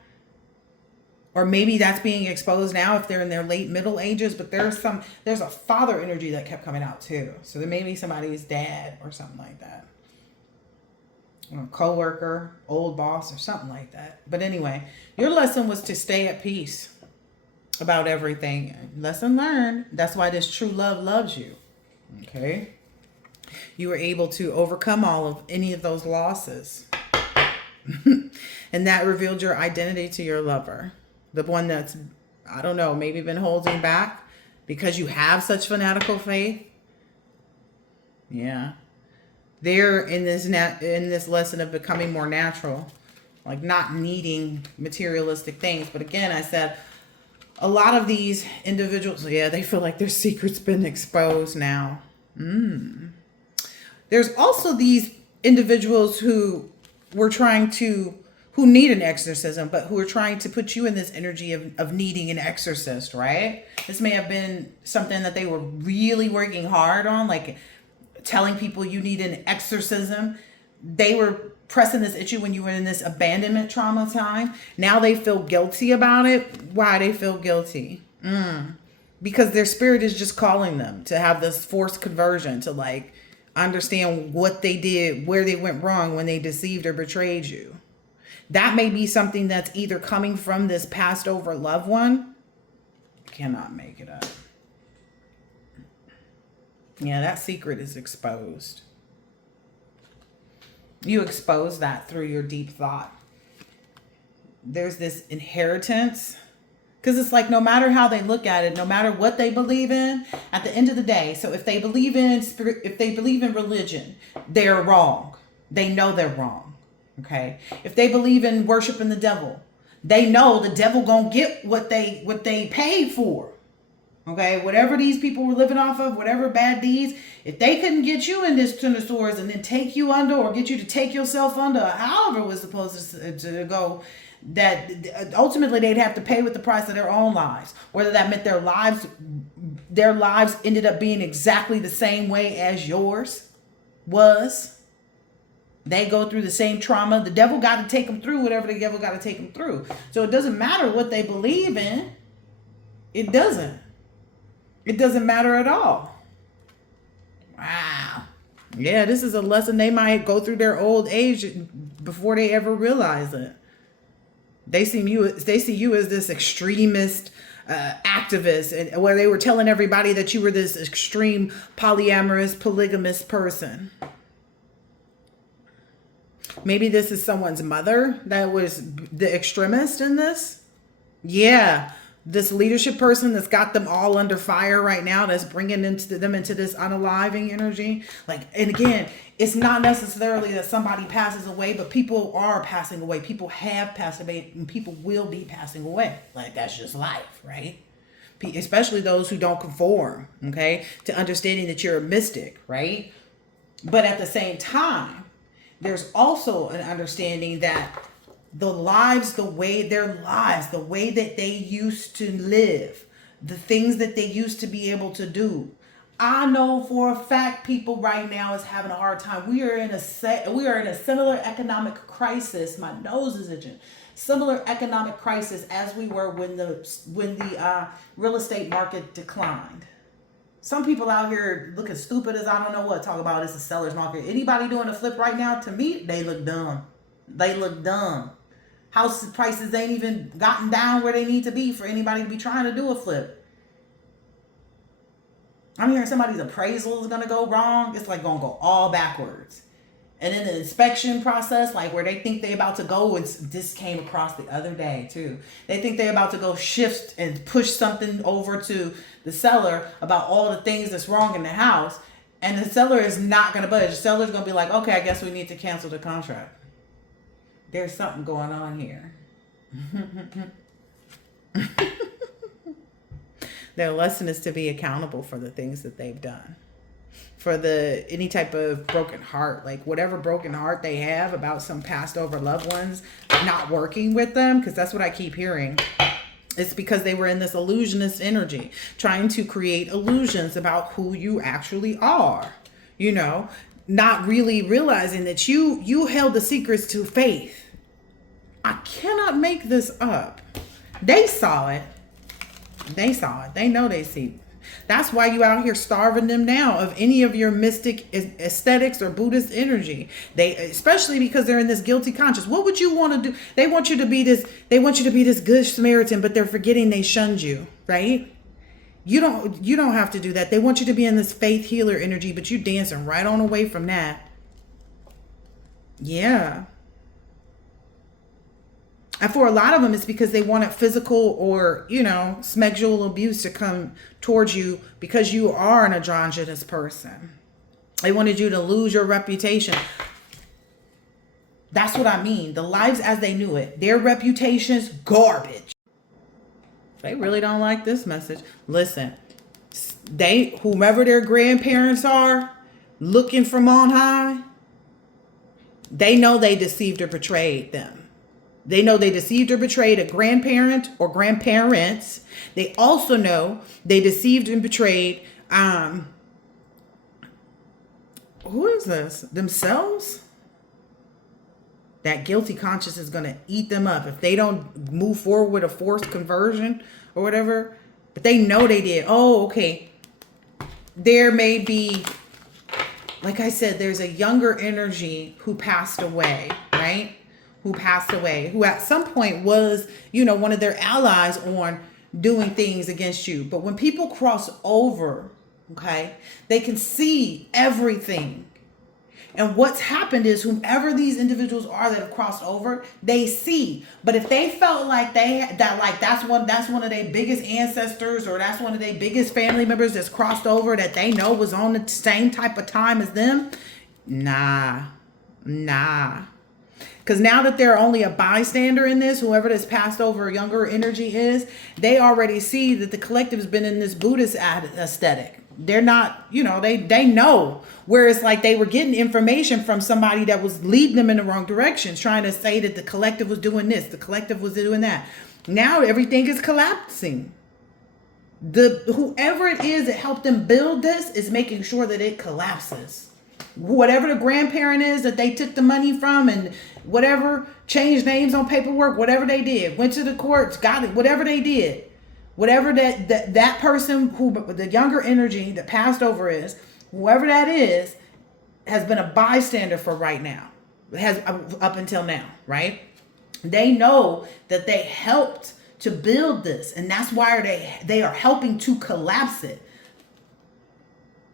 Or maybe that's being exposed now if they're in their late middle ages, but there's a father energy that kept coming out too. So there may be somebody's dad or something like that. Or a co-worker, old boss, or something like that. But anyway, your lesson was to stay at peace about everything. Lesson learned. That's why this true love loves you. Okay? You were able to overcome any of those losses. And that revealed your identity to your lover. The one that's, I don't know, maybe been holding back because you have such fanatical faith. Yeah. They're in this lesson of becoming more natural, like not needing materialistic things. But again, I said a lot of these individuals, yeah, they feel like their secret's been exposed now. There's also these individuals who need an exorcism, but who are trying to put you in this energy of needing an exorcist, right? This may have been something that they were really working hard on, like telling people you need an exorcism. They were pressing this issue when you were in this abandonment trauma time. Now they feel guilty about it. Why they feel guilty? Because their spirit is just calling them to have this forced conversion, to like understand what they did, where they went wrong when they deceived or betrayed you. That may be something that's either coming from this passed over loved one. Cannot make it up. Yeah, that secret is exposed. You expose that through your deep thought. There's this inheritance, because it's like no matter how they look at it, no matter what they believe in, at the end of the day, so if they believe in spirit, if they believe in religion, they're wrong. They know they're wrong. Okay? If they believe in worshiping the devil, they know the devil gonna get what they paid for. Okay, whatever these people were living off of, whatever bad deeds, if they couldn't get you in this to the stores and then take you under, or get you to take yourself under, however it was supposed to go, that ultimately they'd have to pay with the price of their own lives. Whether that meant their lives ended up being exactly the same way as yours was. They go through the same trauma. The devil got to take them through whatever the devil got to take them through. So it doesn't matter what they believe in. It doesn't. It doesn't matter at all. Wow. Yeah, this is a lesson they might go through their old age before they ever realize it. They see you as this extremist activist, and where they were telling everybody that you were this extreme polyamorous, polygamous person. Maybe this is someone's mother that was the extremist in this. Yeah. This leadership person that's got them all under fire right now, that's bringing them into this unaliving energy. Like, and again, it's not necessarily that somebody passes away, but people are passing away. People have passed away, and people will be passing away. Like, that's just life, right? Especially those who don't conform, okay, to understanding that you're a mystic, right? But at the same time, there's also an understanding that the way that they used to live, the things that they used to be able to do. I know for a fact people right now is having a hard time. We are in a similar economic crisis. My nose is itching. Similar economic crisis as we were when the real estate market declined. Some people out here looking stupid as I don't know what, talk about it's a seller's market. Anybody doing a flip right now, to me, they look dumb. They look dumb. House prices ain't even gotten down where they need to be for anybody to be trying to do a flip. I'm hearing somebody's appraisal is going to go wrong. It's like going to go all backwards. And then the inspection process, like where they think they about to go, this came across the other day too. They think they're about to go shift and push something over to the seller about all the things that's wrong in the house. And the seller is not going to budge. The seller's going to be like, okay, I guess we need to cancel the contract. There's something going on here. Their lesson is to be accountable for the things that they've done. For any type of broken heart, like whatever broken heart they have about some passed over loved ones not working with them, because that's what I keep hearing. It's because they were in this illusionist energy, trying to create illusions about who you actually are, not really realizing that you held the secrets to faith. I cannot make this up. They saw it. They know they see it. That's why you out here starving them now of any of your mystic aesthetics or Buddhist energy. Especially because they're in this guilty conscience. What would you want to do? They want you to be this good Samaritan, but they're forgetting they shunned you, right? You don't have to do that. They want you to be in this faith healer energy, but you dancing right on away from that. Yeah. And for a lot of them, it's because they wanted physical or, sexual abuse to come towards you because you are an androgynous person. They wanted you to lose your reputation. That's what I mean. The lives as they knew it. Their reputation's garbage. They really don't like this message. Listen, whomever their grandparents are, looking from on high, they know they deceived or betrayed them. They know they deceived or betrayed a grandparent or grandparents. They also know they deceived and betrayed, who is this? Themselves? That guilty conscience is going to eat them up if they don't move forward with a forced conversion or whatever. But they know they did. Oh, okay. There may be, like I said, there's a younger energy who passed away, right? Who at some point was, one of their allies on doing things against you. But when people cross over, okay, they can see everything. And what's happened is whomever these individuals are that have crossed over, they see. But if they felt like that's one of their biggest ancestors, or that's one of their biggest family members that's crossed over that they know was on the same type of time as them, nah. Because now that they're only a bystander in this, whoever this passed over younger energy is, they already see that the collective's been in this Buddhist aesthetic. They're not, they know. Whereas like they were getting information from somebody that was leading them in the wrong direction, trying to say that the collective was doing this, the collective was doing that. Now everything is collapsing. Whoever it is that helped them build this is making sure that it collapses. Whatever the grandparent is that they took the money from, and whatever, changed names on paperwork, whatever they did, went to the courts, got it, whatever they did, whatever that person who the younger energy that passed over is, whoever that is, has been a bystander for right now, has up until now, right? They know that they helped to build this, and that's why they are helping to collapse it.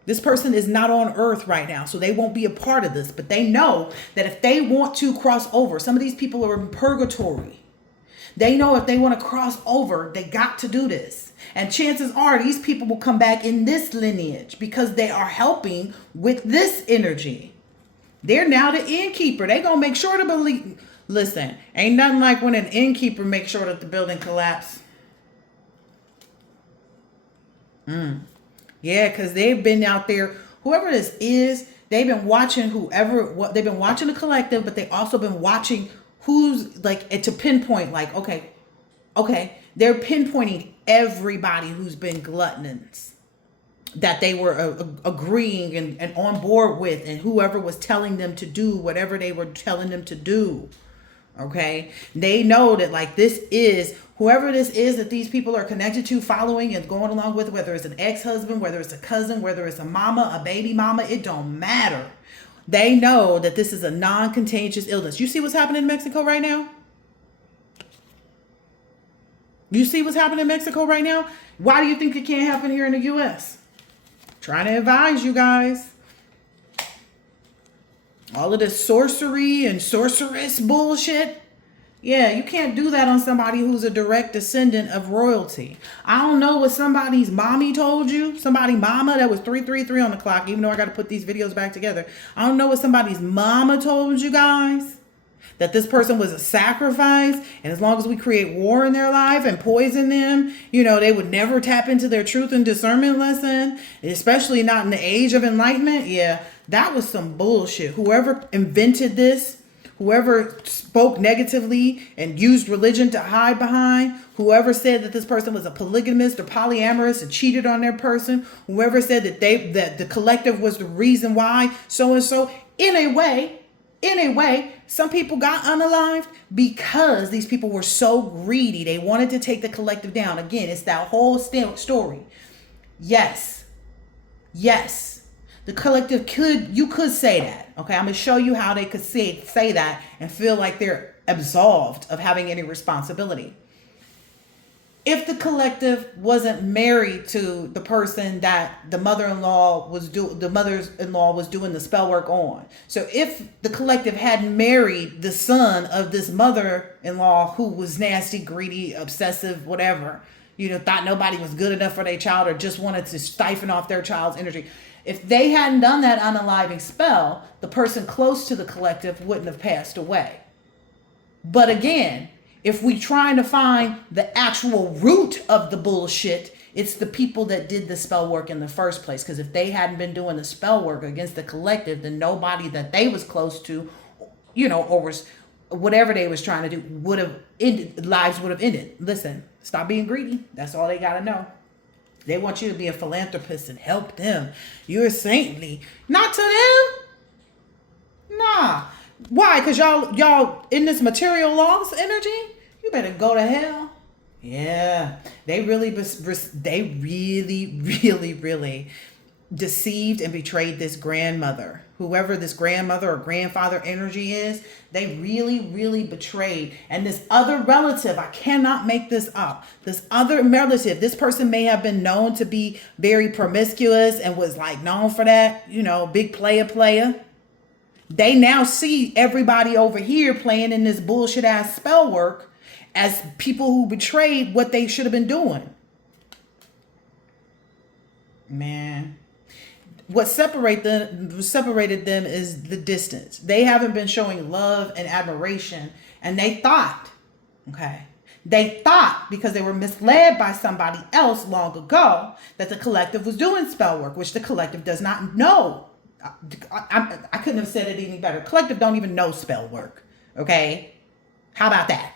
This person is not on earth right now, so they won't be a part of this. But they know that if they want to cross over, some of these people are in purgatory. They know if they want to cross over, they got to do this. And chances are these people will come back in this lineage because they are helping with this energy. They're now the innkeeper. They're going to make sure to believe. Listen, ain't nothing like when an innkeeper makes sure that the building collapses. Yeah, because they've been out there, whoever this is, they've been watching they've been watching the collective, but they also been watching who's like, to pinpoint, like, okay, they're pinpointing everybody who's been gluttonous that they were agreeing and on board with, and whoever was telling them to do whatever they were telling them to do. Okay, they know that like this is whoever this is that these people are connected to, following and going along with, whether it's an ex-husband, whether it's a cousin, whether it's a mama, a baby mama, it don't matter. They know that this is a non-contagious illness. You see what's happening in Mexico right now? You see what's happening in Mexico right now? Why do you think it can't happen here in the U.S.? Trying to advise you guys. All of this sorcery and sorceress bullshit. Yeah, you can't do that on somebody who's a direct descendant of royalty. I don't know what somebody's mommy told you. Somebody mama, that was 333 on the clock, even though I got to put these videos back together. I don't know what somebody's mama told you guys. That this person was a sacrifice, and as long as we create war in their life and poison them, they would never tap into their truth and discernment lesson, especially not in the age of enlightenment. Yeah, that was some bullshit. Whoever invented this, whoever spoke negatively and used religion to hide behind, whoever said that this person was a polygamist or polyamorous and cheated on their person, whoever said that the collective was the reason why so-and-so, in a way, some people got unalived because these people were so greedy. They wanted to take the collective down. Again, it's that whole story. Yes. The collective you could say that. Okay, I'm going to show you how they could say that and feel like they're absolved of having any responsibility. If the collective wasn't married to the person that the mother-in-law was doing the spell work on. So if the collective hadn't married the son of this mother-in-law who was nasty, greedy, obsessive, whatever, thought nobody was good enough for their child or just wanted to siphon off their child's energy. If they hadn't done that unaliving spell, the person close to the collective wouldn't have passed away. But again, if we trying to find the actual root of the bullshit, it's the people that did the spell work in the first place. Because if they hadn't been doing the spell work against the collective, then nobody that they was close to, or was whatever they was trying to do would have ended. Lives would have ended. Listen, stop being greedy. That's all they got to know. They want you to be a philanthropist and help them. You're saintly. Not to them. Nah. Why? Because y'all in this material loss energy? You better go to hell. Yeah. They really deceived and betrayed this grandmother. Whoever this grandmother or grandfather energy is, they really betrayed. And this other relative, I cannot make this up. This other relative, this person may have been known to be very promiscuous and was like known for that, big player. They now see everybody over here playing in this bullshit ass spell work as people who betrayed what they should have been doing. Man. What separated them is the distance. They haven't been showing love and admiration. And they thought, because they were misled by somebody else long ago, that the collective was doing spell work, which the collective does not know. I couldn't have said it any better. Collective don't even know spell work. Okay? How about that?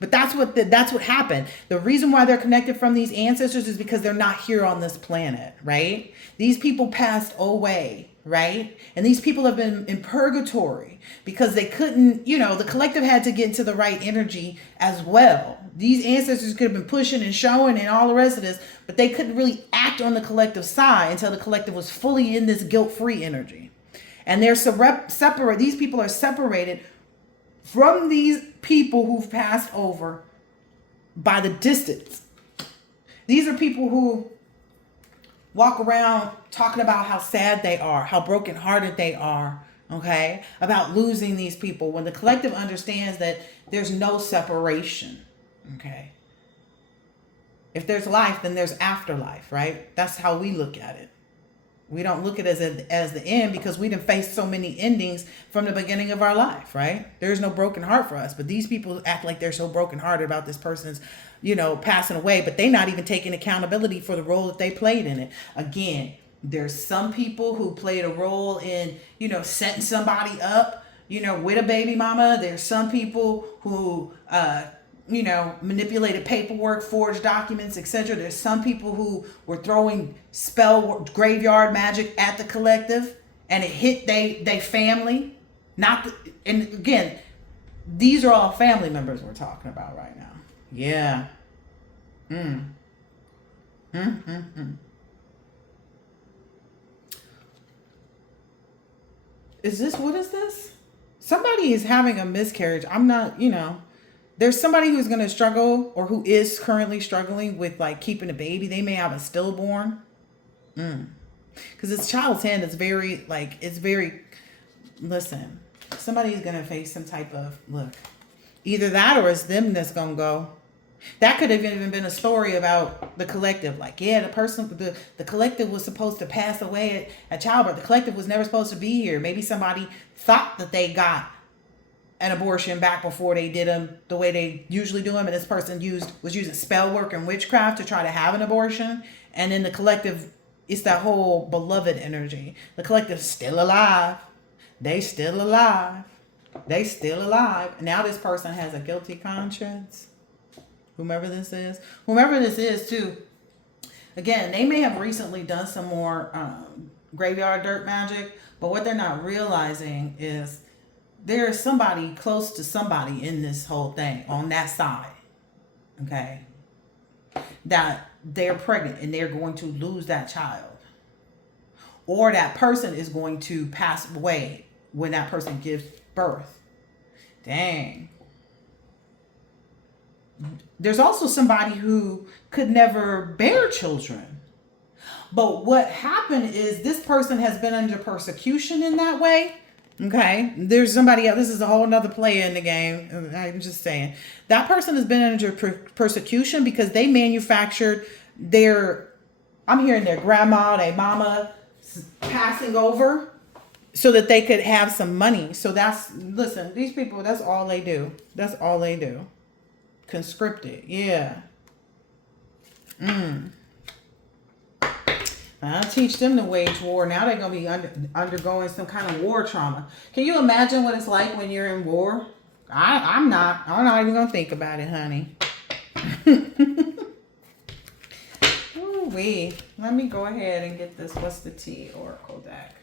But that's what happened. The reason why they're connected from these ancestors is because they're not here on this planet, right? These people passed away, right? And these people have been in purgatory because they couldn't, the collective had to get into the right energy as well. These ancestors could have been pushing and showing and all the rest of this, but they couldn't really act on the collective side until the collective was fully in this guilt-free energy. And they're separate. These people are separated from these people who've passed over by the distance. These are people who walk around talking about how sad they are, how brokenhearted they are, okay? About losing these people when the collective understands that there's no separation, okay? If there's life, then there's afterlife, right? That's how we look at it. We don't look at it as the end because we didn't face so many endings from the beginning of our life, right? There's no broken heart for us. But these people act like they're so brokenhearted about this person's, passing away, but they're not even taking accountability for the role that they played in it. Again, there's some people who played a role in, setting somebody up, with a baby mama. There's some people who, manipulated paperwork, forged documents, etc. There's some people who were throwing graveyard magic at the collective, and it hit they family. And again, these are all family members we're talking about right now. Yeah. What is this? Somebody is having a miscarriage. I'm not, there's somebody who's going to struggle or who is currently struggling with keeping a baby. They may have a stillborn. Because this child's hand is very, listen, somebody's going to face some type of, either that or it's them that's going to go. That could have even been a story about the collective. The collective was supposed to pass away at childbirth. The collective was never supposed to be here. Maybe somebody thought that they got an abortion back before they did them the way they usually do them, and this person was using spell work and witchcraft to try to have an abortion. And then the collective, it's that whole beloved energy. The collective's still alive. They still alive. And now this person has a guilty conscience. Whomever this is too. Again, they may have recently done some more graveyard dirt magic, but what they're not realizing is there is somebody close to somebody in this whole thing on that side, okay, that they're pregnant and they're going to lose that child, or that person is going to pass away when that person gives birth. Dang. There's also somebody who could never bear children. But what happened is this person has been under persecution in that way. Okay. There's somebody else. This is a whole nother player in the game. I'm just saying. That person has been under persecution because they manufactured I'm hearing their grandma, their mama passing over so that they could have some money. So listen, these people, that's all they do. Conscripted, yeah. I'll teach them to wage war. Now they're going to be undergoing some kind of war trauma. Can you imagine what it's like when you're in war? I'm not even going to think about it, honey. Ooh-wee. Let me go ahead and get this. What's the T Oracle deck?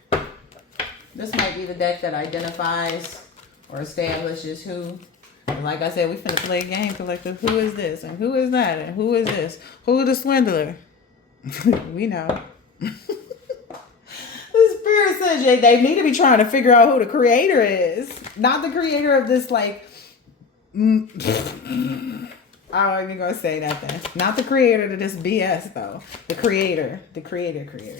This might be the deck that identifies or establishes who. Like I said, we finna play a game collective. Who is this? And who is that? And who is this? Who is the swindler? We know. The spirit says they need to be trying to figure out who the creator is. Not the creator of this I wasn't gonna say nothing. Not the creator to this BS though. The creator.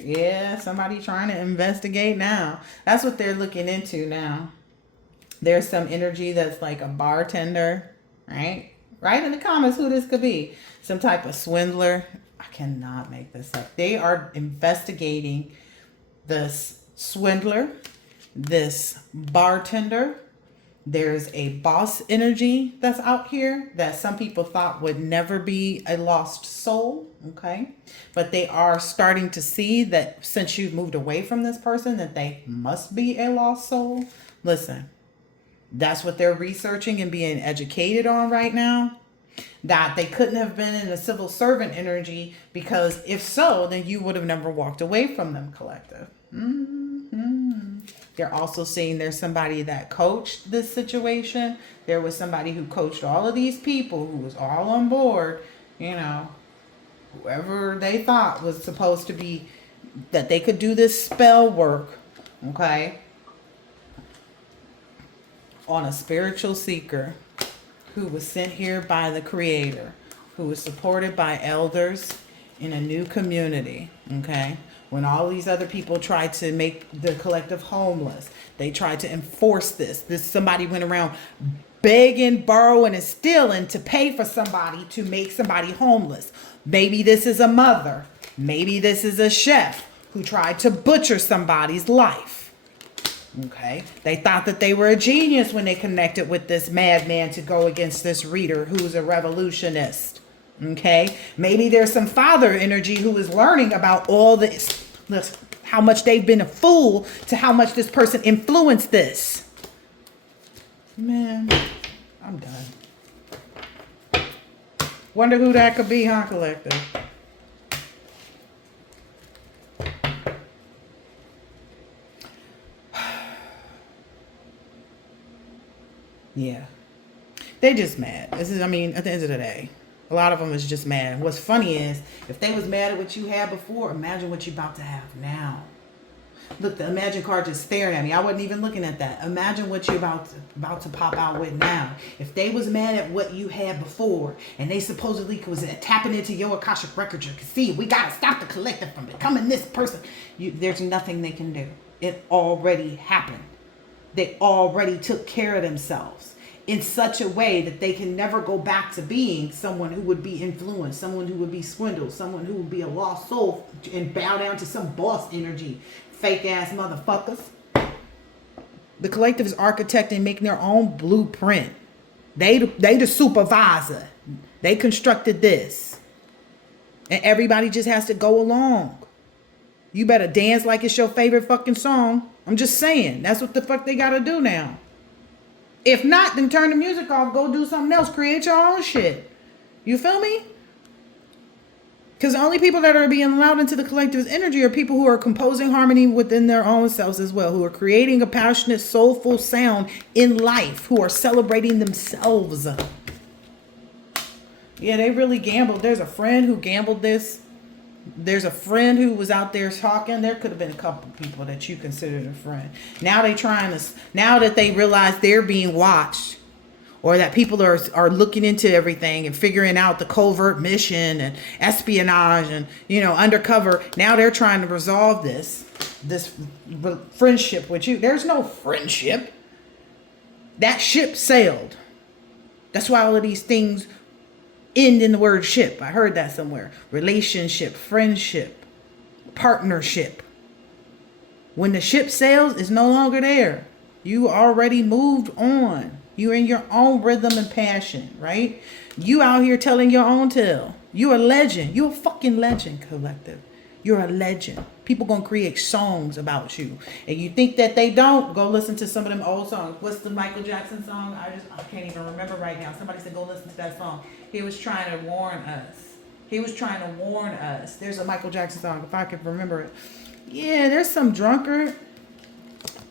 Yeah, somebody trying to investigate now. That's what they're looking into now. There's some energy that's like a bartender, right? Write in the comments who this could be. Some type of swindler. I cannot make this up. They are investigating this swindler, this bartender. There's a boss energy that's out here that some people thought would never be a lost soul, okay? But they are starting to see that since you've moved away from this person, that they must be a lost soul. Listen, that's what they're researching and being educated on right now. That they couldn't have been in a civil servant energy, because if so, then you would have never walked away from them, collective. They're also saying there's somebody that coached this situation. There was somebody who coached all of these people who was all on board, you know, whoever they thought was supposed to be, that they could do this spell work, okay, on a spiritual seeker who was sent here by the creator, who was supported by elders in a new community, okay? When all these other people tried to make the collective homeless, they tried to enforce this. Somebody went around begging, borrowing, and stealing to pay for somebody to make somebody homeless. Maybe this is a mother. Maybe this is a chef who tried to butcher somebody's life. Okay? They thought that they were a genius when they connected with this madman to go against this reader who's a revolutionist. Okay, maybe there's some father energy who is learning about all this, how much they've been a fool to how much this person influenced this. Man, I'm done. Wonder who that could be, huh, collective? Yeah, they just mad. This is, I mean, at the end of the day, a lot of them is just mad. What's funny is, if they was mad at what you had before, imagine what you're about to have now. Look, the imagine card just staring at me. I wasn't even looking at that. Imagine what you're about to pop out with now. If they was mad at what you had before, and they supposedly was tapping into your Akashic records, you can see, we got to stop the collective from becoming this person. There's nothing they can do. It already happened. They already took care of themselves in such a way that they can never go back to being someone who would be influenced, someone who would be swindled, someone who would be a lost soul and bow down to some boss energy. Fake ass motherfuckers. The collective is architecting, making their own blueprint. They the supervisor. They constructed this. And everybody just has to go along. You better dance like it's your favorite fucking song. I'm just saying. That's what the fuck they gotta do now. If not, then turn the music off. Go do something else. Create your own shit. You feel me? Because the only people that are being allowed into the collective's energy are people who are composing harmony within their own selves as well, who are creating a passionate, soulful sound in life, who are celebrating themselves. Yeah, they really gambled. There's a friend who gambled this. There's a friend who was out there talking. There could have been a couple people that you considered a friend. Now now that they realize they're being watched, or that people are looking into everything and figuring out the covert mission and espionage and, undercover. Now they're trying to resolve this friendship with you. There's no friendship. That ship sailed. That's why all of these things end in the word ship. I heard that somewhere. Relationship, friendship, partnership. When the ship sails, it's no longer there. You already moved on. You're in your own rhythm and passion, right? You out here telling your own tale. You're a legend. You're a fucking legend, collective. You're a legend. People gonna create songs about you. And you think that they don't, go listen to some of them old songs. What's the Michael Jackson song? I can't even remember right now. Somebody said go listen to that song. He was trying to warn us. There's a Michael Jackson song, if I can remember it. Yeah, there's some drunkard,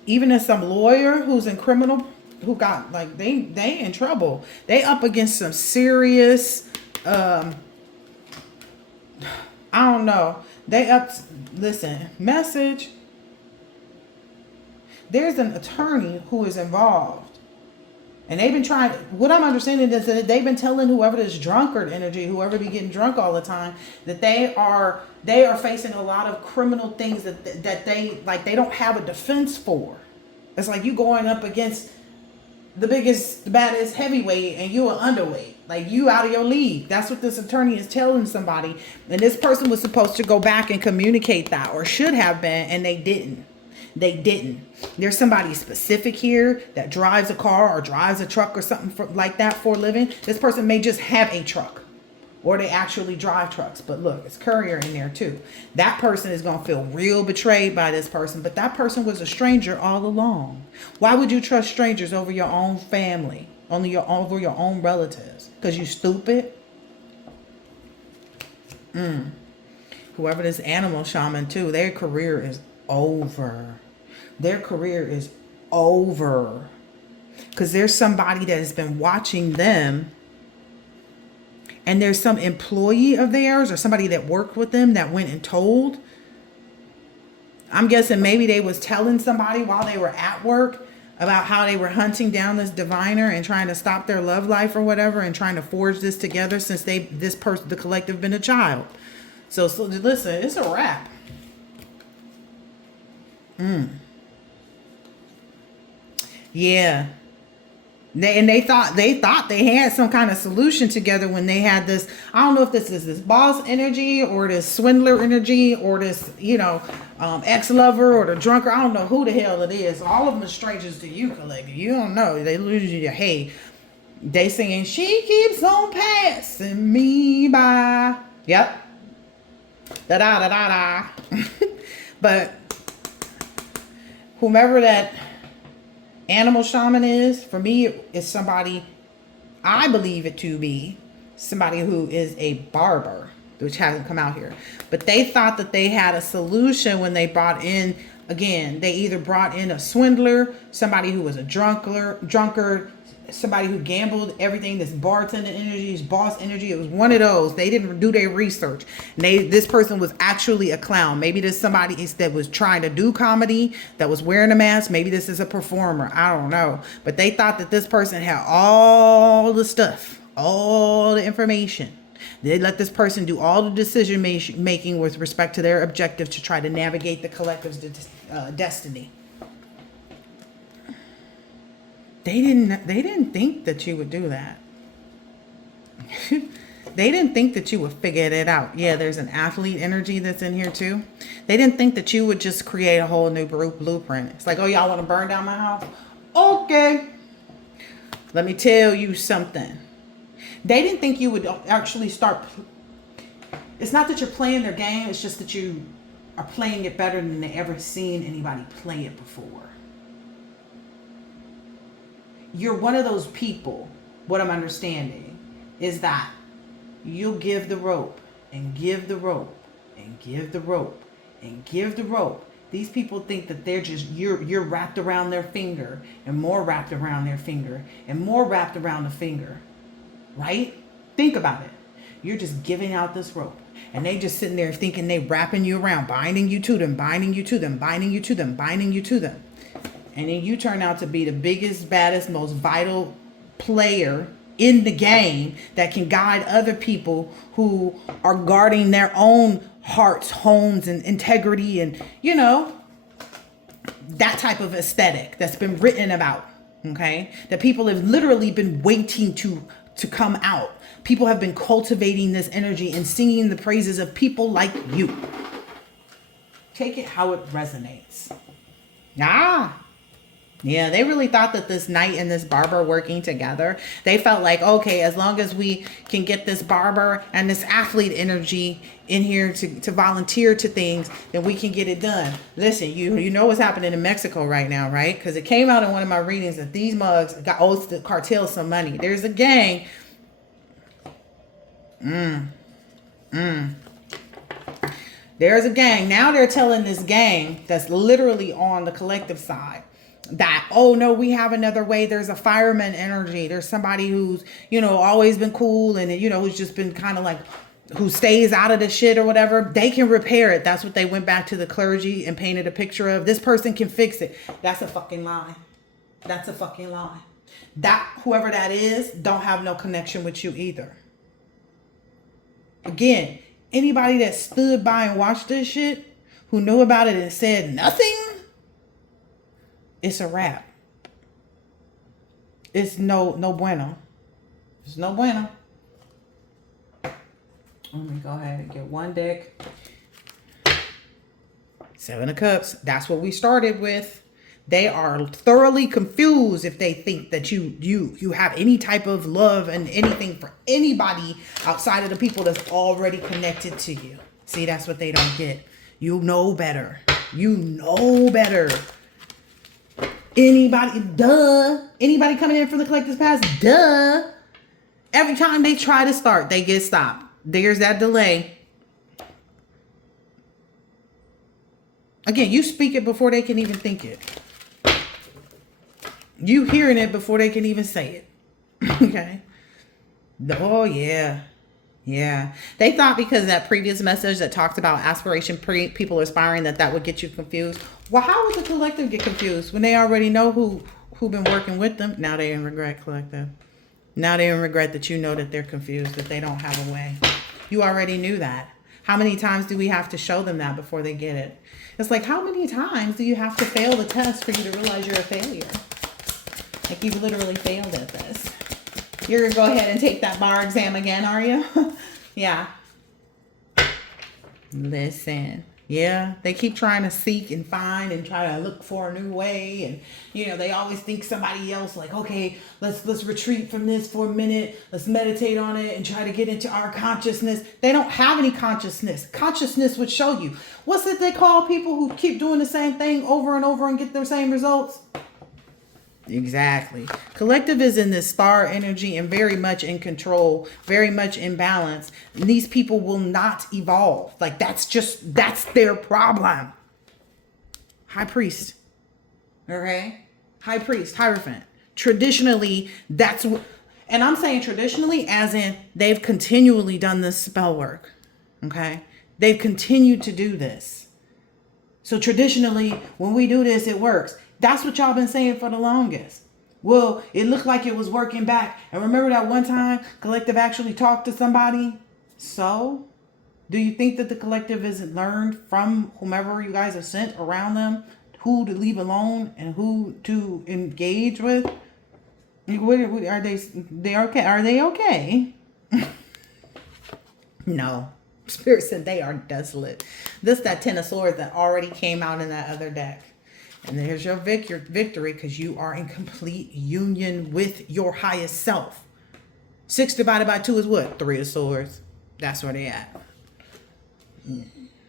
even there's some lawyer who's in criminal, who got, like, they in trouble. They up against some serious, I don't know. Message. There's an attorney who is involved. And they've been trying, what I'm understanding is that they've been telling whoever this drunkard energy, whoever be getting drunk all the time, that they are facing a lot of criminal things that they don't have a defense for. It's like you going up against the biggest, the baddest heavyweight and you are underweight. Like you out of your league. That's what this attorney is telling somebody. And this person was supposed to go back and communicate that, or should have been, and they didn't. They didn't. There's somebody specific here that drives a car or drives a truck or something like that for a living. This person may just have a truck, or they actually drive trucks. But look, it's courier in there too. That person is going to feel real betrayed by this person. But that person was a stranger all along. Why would you trust strangers over your own family? Over your own relatives? Because you stupid? Whoever this animal shaman too, their career is over. Their career is over. Because there's somebody that has been watching them, and there's some employee of theirs or somebody that worked with them that went and told. I'm guessing maybe they was telling somebody while they were at work about how they were hunting down this diviner and trying to stop their love life or whatever, and trying to forge this together since the collective been a child. So listen, it's a wrap. Yeah. They thought they had some kind of solution together when they had this. I don't know if this is this boss energy or this swindler energy or this, ex-lover or the drunker. I don't know who the hell it is. All of them are strangers to you, collective. You don't know. They lose you. Hey, they singing, she keeps on passing me by. Yep. Da da da da da. But whomever that animal shaman is, for me, is somebody, I believe it to be somebody who is a barber, which hasn't come out here. But they thought that they had a solution when they brought in, again, they either brought in a swindler, somebody who was a drunkard, somebody who gambled everything, this bartender energy, this boss energy. It was one of those. They didn't do their research. This person was actually a clown. Maybe there's somebody that was trying to do comedy that was wearing a mask. Maybe this is a performer. I don't know. But they thought that this person had all the stuff, all the information. They let this person do all the decision making with respect to their objective to try to navigate the collective's destiny. They didn't think that you would do that. They didn't think that you would figure it out. Yeah, there's an athlete energy that's in here too. They didn't think that you would just create a whole new blueprint. It's like, oh, y'all want to burn down my house? Okay. Let me tell you something. They didn't think you would actually start. It's not that you're playing their game. It's just that you are playing it better than they ever seen anybody play it before. You're one of those people, what I'm understanding, is that you'll give the rope and give the rope and give the rope and give the rope. These people think that they're just, you're wrapped around their finger and more wrapped around their finger and more wrapped around the finger, right? Think about it. You're just giving out this rope. And they just sitting there thinking they wrapping you around, binding you to them, binding you to them, binding you to them, binding you to them. And then you turn out to be the biggest, baddest, most vital player in the game that can guide other people who are guarding their own hearts, homes, and integrity, and, that type of aesthetic that's been written about, okay? That people have literally been waiting to come out. People have been cultivating this energy and singing the praises of people like you. Take it how it resonates. Yeah, they really thought that this knight and this barber working together, they felt like, okay, as long as we can get this barber and this athlete energy in here to volunteer to things, then we can get it done. Listen, you know what's happening in Mexico right now, right? Because it came out in one of my readings that these mugs owes the cartel some money. There's a gang. There's a gang. Now they're telling this gang that's literally on the collective side that, oh no, we have another way. There's a fireman energy. There's somebody who's, always been cool and, who's just been kind of like, who stays out of the shit or whatever. They can repair it. That's what they went back to the clergy and painted a picture of. This person can fix it. That's a fucking lie. That's a fucking lie. That whoever that is don't have no connection with you either. Again, anybody that stood by and watched this shit, who knew about it and said nothing, it's a wrap. It's no bueno. It's no bueno. Let me go ahead and get one deck. Seven of Cups. That's what we started with. They are thoroughly confused if they think that you have any type of love and anything for anybody outside of the people that's already connected to you. See, that's what they don't get. You know better. You know better. Anybody coming in from the collective's past, every time they try to start, they get stopped. There's that delay. Again, you speak it before they can even think it. You hearing it before they can even say it. Okay. Oh, yeah. Yeah. They thought because that previous message that talked about aspiration, people aspiring, that would get you confused. Well, how would the collective get confused when they already know who been working with them? Now they in regret, collective. Now they in regret that you know that they're confused, that they don't have a way. You already knew that. How many times do we have to show them that before they get it? It's like, how many times do you have to fail the test for you to realize you're a failure? Like, you've literally failed at this. You're going to go ahead and take that bar exam again, are you? Yeah. Listen. Yeah, they keep trying to seek and find and try to look for a new way. And, you know, they always think somebody else, like, okay, let's retreat from this for a minute. Let's meditate on it and try to get into our consciousness. They don't have any consciousness. Consciousness would show you. What's it they call people who keep doing the same thing over and over and get the same results? Exactly. Collective is in this star energy and very much in control, very much in balance. And these people will not evolve. Like, that's their problem. High priest. Okay? High priest, Hierophant. Traditionally, that's what, and I'm saying traditionally as in they've continually done this spell work. Okay? They've continued to do this. So traditionally, when we do this, it works. That's what y'all been saying for the longest. Well, it looked like it was working back. And remember that one time collective actually talked to somebody? So, do you think that the collective isn't learned from whomever you guys have sent around them, who to leave alone and who to engage with? Are they okay? Are they okay? No. Spirit said they are desolate. This that Ten of Swords that already came out in that other deck. And there's your victory because you are in complete union with your highest self. 6 divided by 2 is what? 3 of Swords. That's where they at.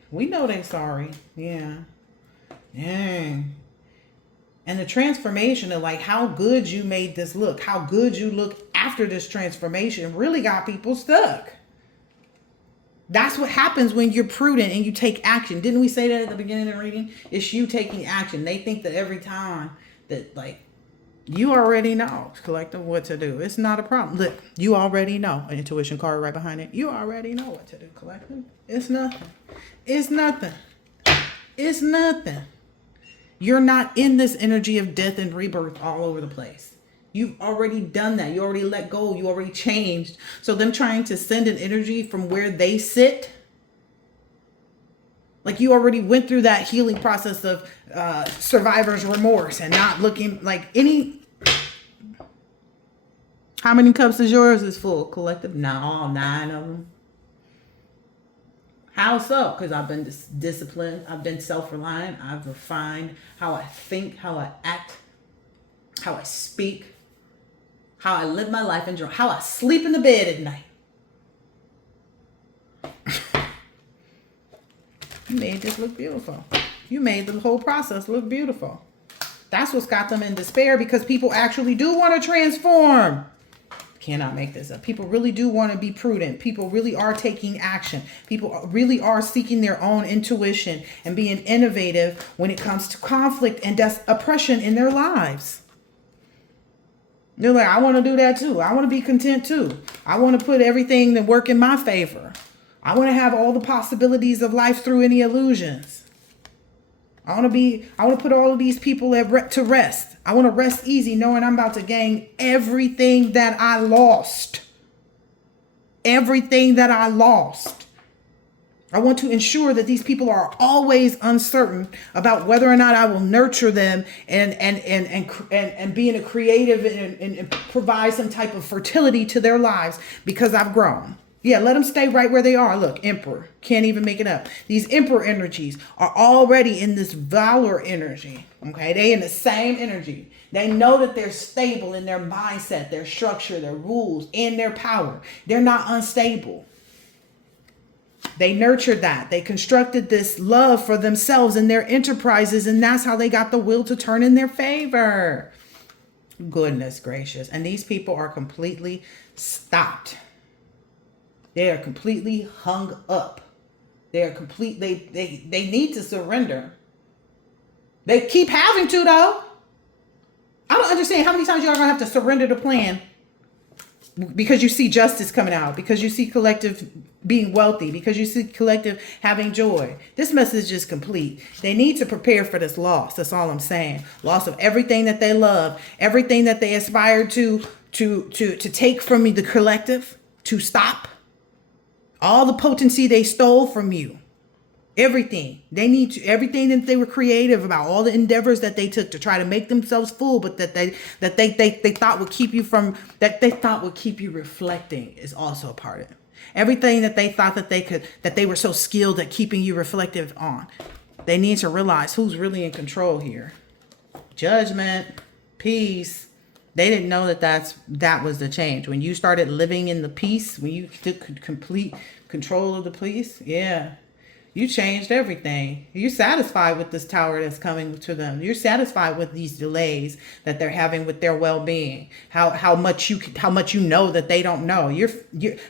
We know they sorry. Yeah. Dang. And the transformation of like how good you made this look, how good you look after this transformation really got people stuck. That's what happens when you're prudent and you take action. Didn't we say that at the beginning of the reading? It's you taking action. They think that every time that, like, you already know, collective, what to do. It's not a problem. Look, you already know. An intuition card right behind it. You already know what to do, collective. It's nothing. It's nothing. It's nothing. You're not in this energy of death and rebirth all over the place. You've already done that. You already let go. You already changed. So them trying to send an energy from where they sit, like you already went through that healing process of survivor's remorse and not looking like any. How many cups is yours? Is full, collective? No, all 9 of them. How so? Because I've been disciplined. I've been self-reliant. I've refined how I think, how I act, how I speak, how I live my life, and how I sleep in the bed at night. You made this look beautiful. You made the whole process look beautiful. That's what's got them in despair because people actually do want to transform. Cannot make this up. People really do want to be prudent. People really are taking action. People really are seeking their own intuition and being innovative when it comes to conflict and oppression in their lives. They're like, I want to do that too. I want to be content too. I want to put everything that work in my favor. I want to have all the possibilities of life through any illusions. I want to put all of these people to rest. I want to rest easy knowing I'm about to gain everything that I lost. Everything that I lost. I want to ensure that these people are always uncertain about whether or not I will nurture them and be in a creative and provide some type of fertility to their lives because I've grown. Yeah, let them stay right where they are. Look, Emperor. Can't even make it up. These Emperor energies are already in this Valor energy. Okay, they in the same energy. They know that they're stable in their mindset, their structure, their rules, and their power. They're not unstable. They nurtured that. They constructed this love for themselves and their enterprises, and that's how they got the will to turn in their favor. Goodness gracious. And these people are completely stopped. They are completely hung up. They are complete. They need to surrender. They keep having to, though. I don't understand how many times y'all gonna have to surrender the plan because you see justice coming out, because you see collective being wealthy, because you see collective having joy. This message is complete. They need to prepare for this loss. That's all I'm saying. Loss of everything that they love, everything that they aspire to take from the collective, to stop. All the potency they stole from you. Everything. They need to, everything that they were creative about, all the endeavors that they took to try to make themselves full, but that they thought would keep you from, that they thought would keep you reflecting is also a part of it. Everything that they thought that they were so skilled at keeping you reflective on. They need to realize who's really in control here. Judgment, peace. They didn't know that was the change. When you started living in the peace, when you took complete control of the peace, yeah, you changed everything. You're satisfied with this tower that's coming to them. You're satisfied with these delays that they're having with their well-being. How much you know that they don't know. You're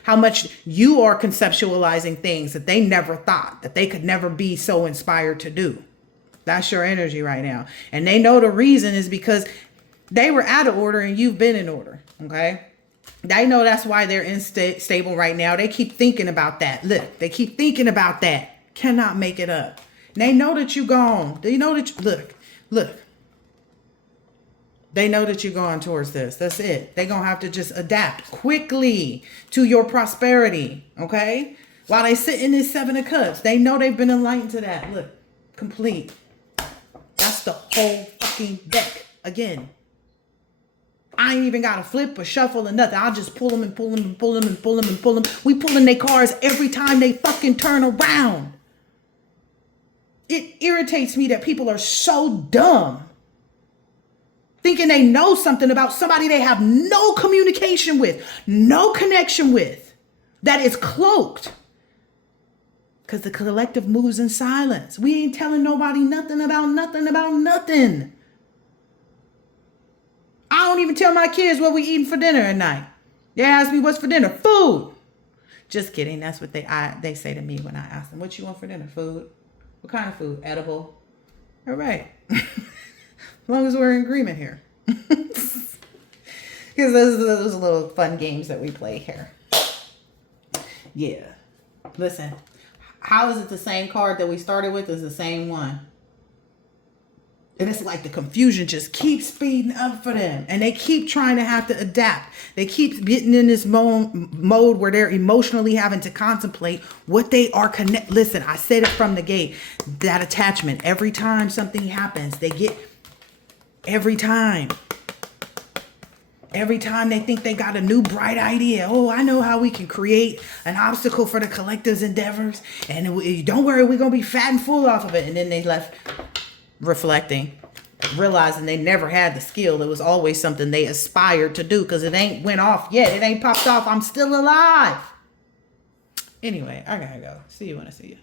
how much you are conceptualizing things that they never thought that they could never be so inspired to do. That's your energy right now, and they know the reason is because they were out of order and you've been in order. Okay. They know that's why they're unstable right now. They keep thinking about that. Look, they keep thinking about that. Cannot make it up. And they know that you're gone. They know that look. They know that you're going towards this. That's it. They're going to have to just adapt quickly to your prosperity. Okay. While they sit in this 7 of Cups, they know they've been enlightened to that. Look, complete. That's the whole fucking deck again. I ain't even got to flip or shuffle or nothing. I'll just pull them and pull them and pull them and pull them and pull them. We pulling their cards every time they fucking turn around. It irritates me that people are so dumb. Thinking they know something about somebody they have no communication with, no connection with, that is cloaked. Because the collective moves in silence. We ain't telling nobody nothing about nothing. I don't even tell my kids what we eating for dinner at night. They ask me what's for dinner. Food. Just kidding. That's what they say to me when I ask them, what you want for dinner? Food. What kind of food? Edible. All right. As long as we're in agreement here. Because those little fun games that we play here. Yeah. Listen. How is it the same card that we started with is the same one? And it's like the confusion just keeps speeding up for them. And they keep trying to have to adapt. They keep getting in this mode where they're emotionally having to contemplate what they are Listen, I said it from the gate. That attachment. Every time something happens, they get... Every time they think they got a new bright idea. Oh, I know how we can create an obstacle for the collective's endeavors. And don't worry, we're going to be fat and full off of it. And then they left... reflecting, realizing they never had the skill. It was always something they aspired to do because it ain't went off yet. It ain't popped off. I'm still alive. Anyway, I gotta go. See you when I see you.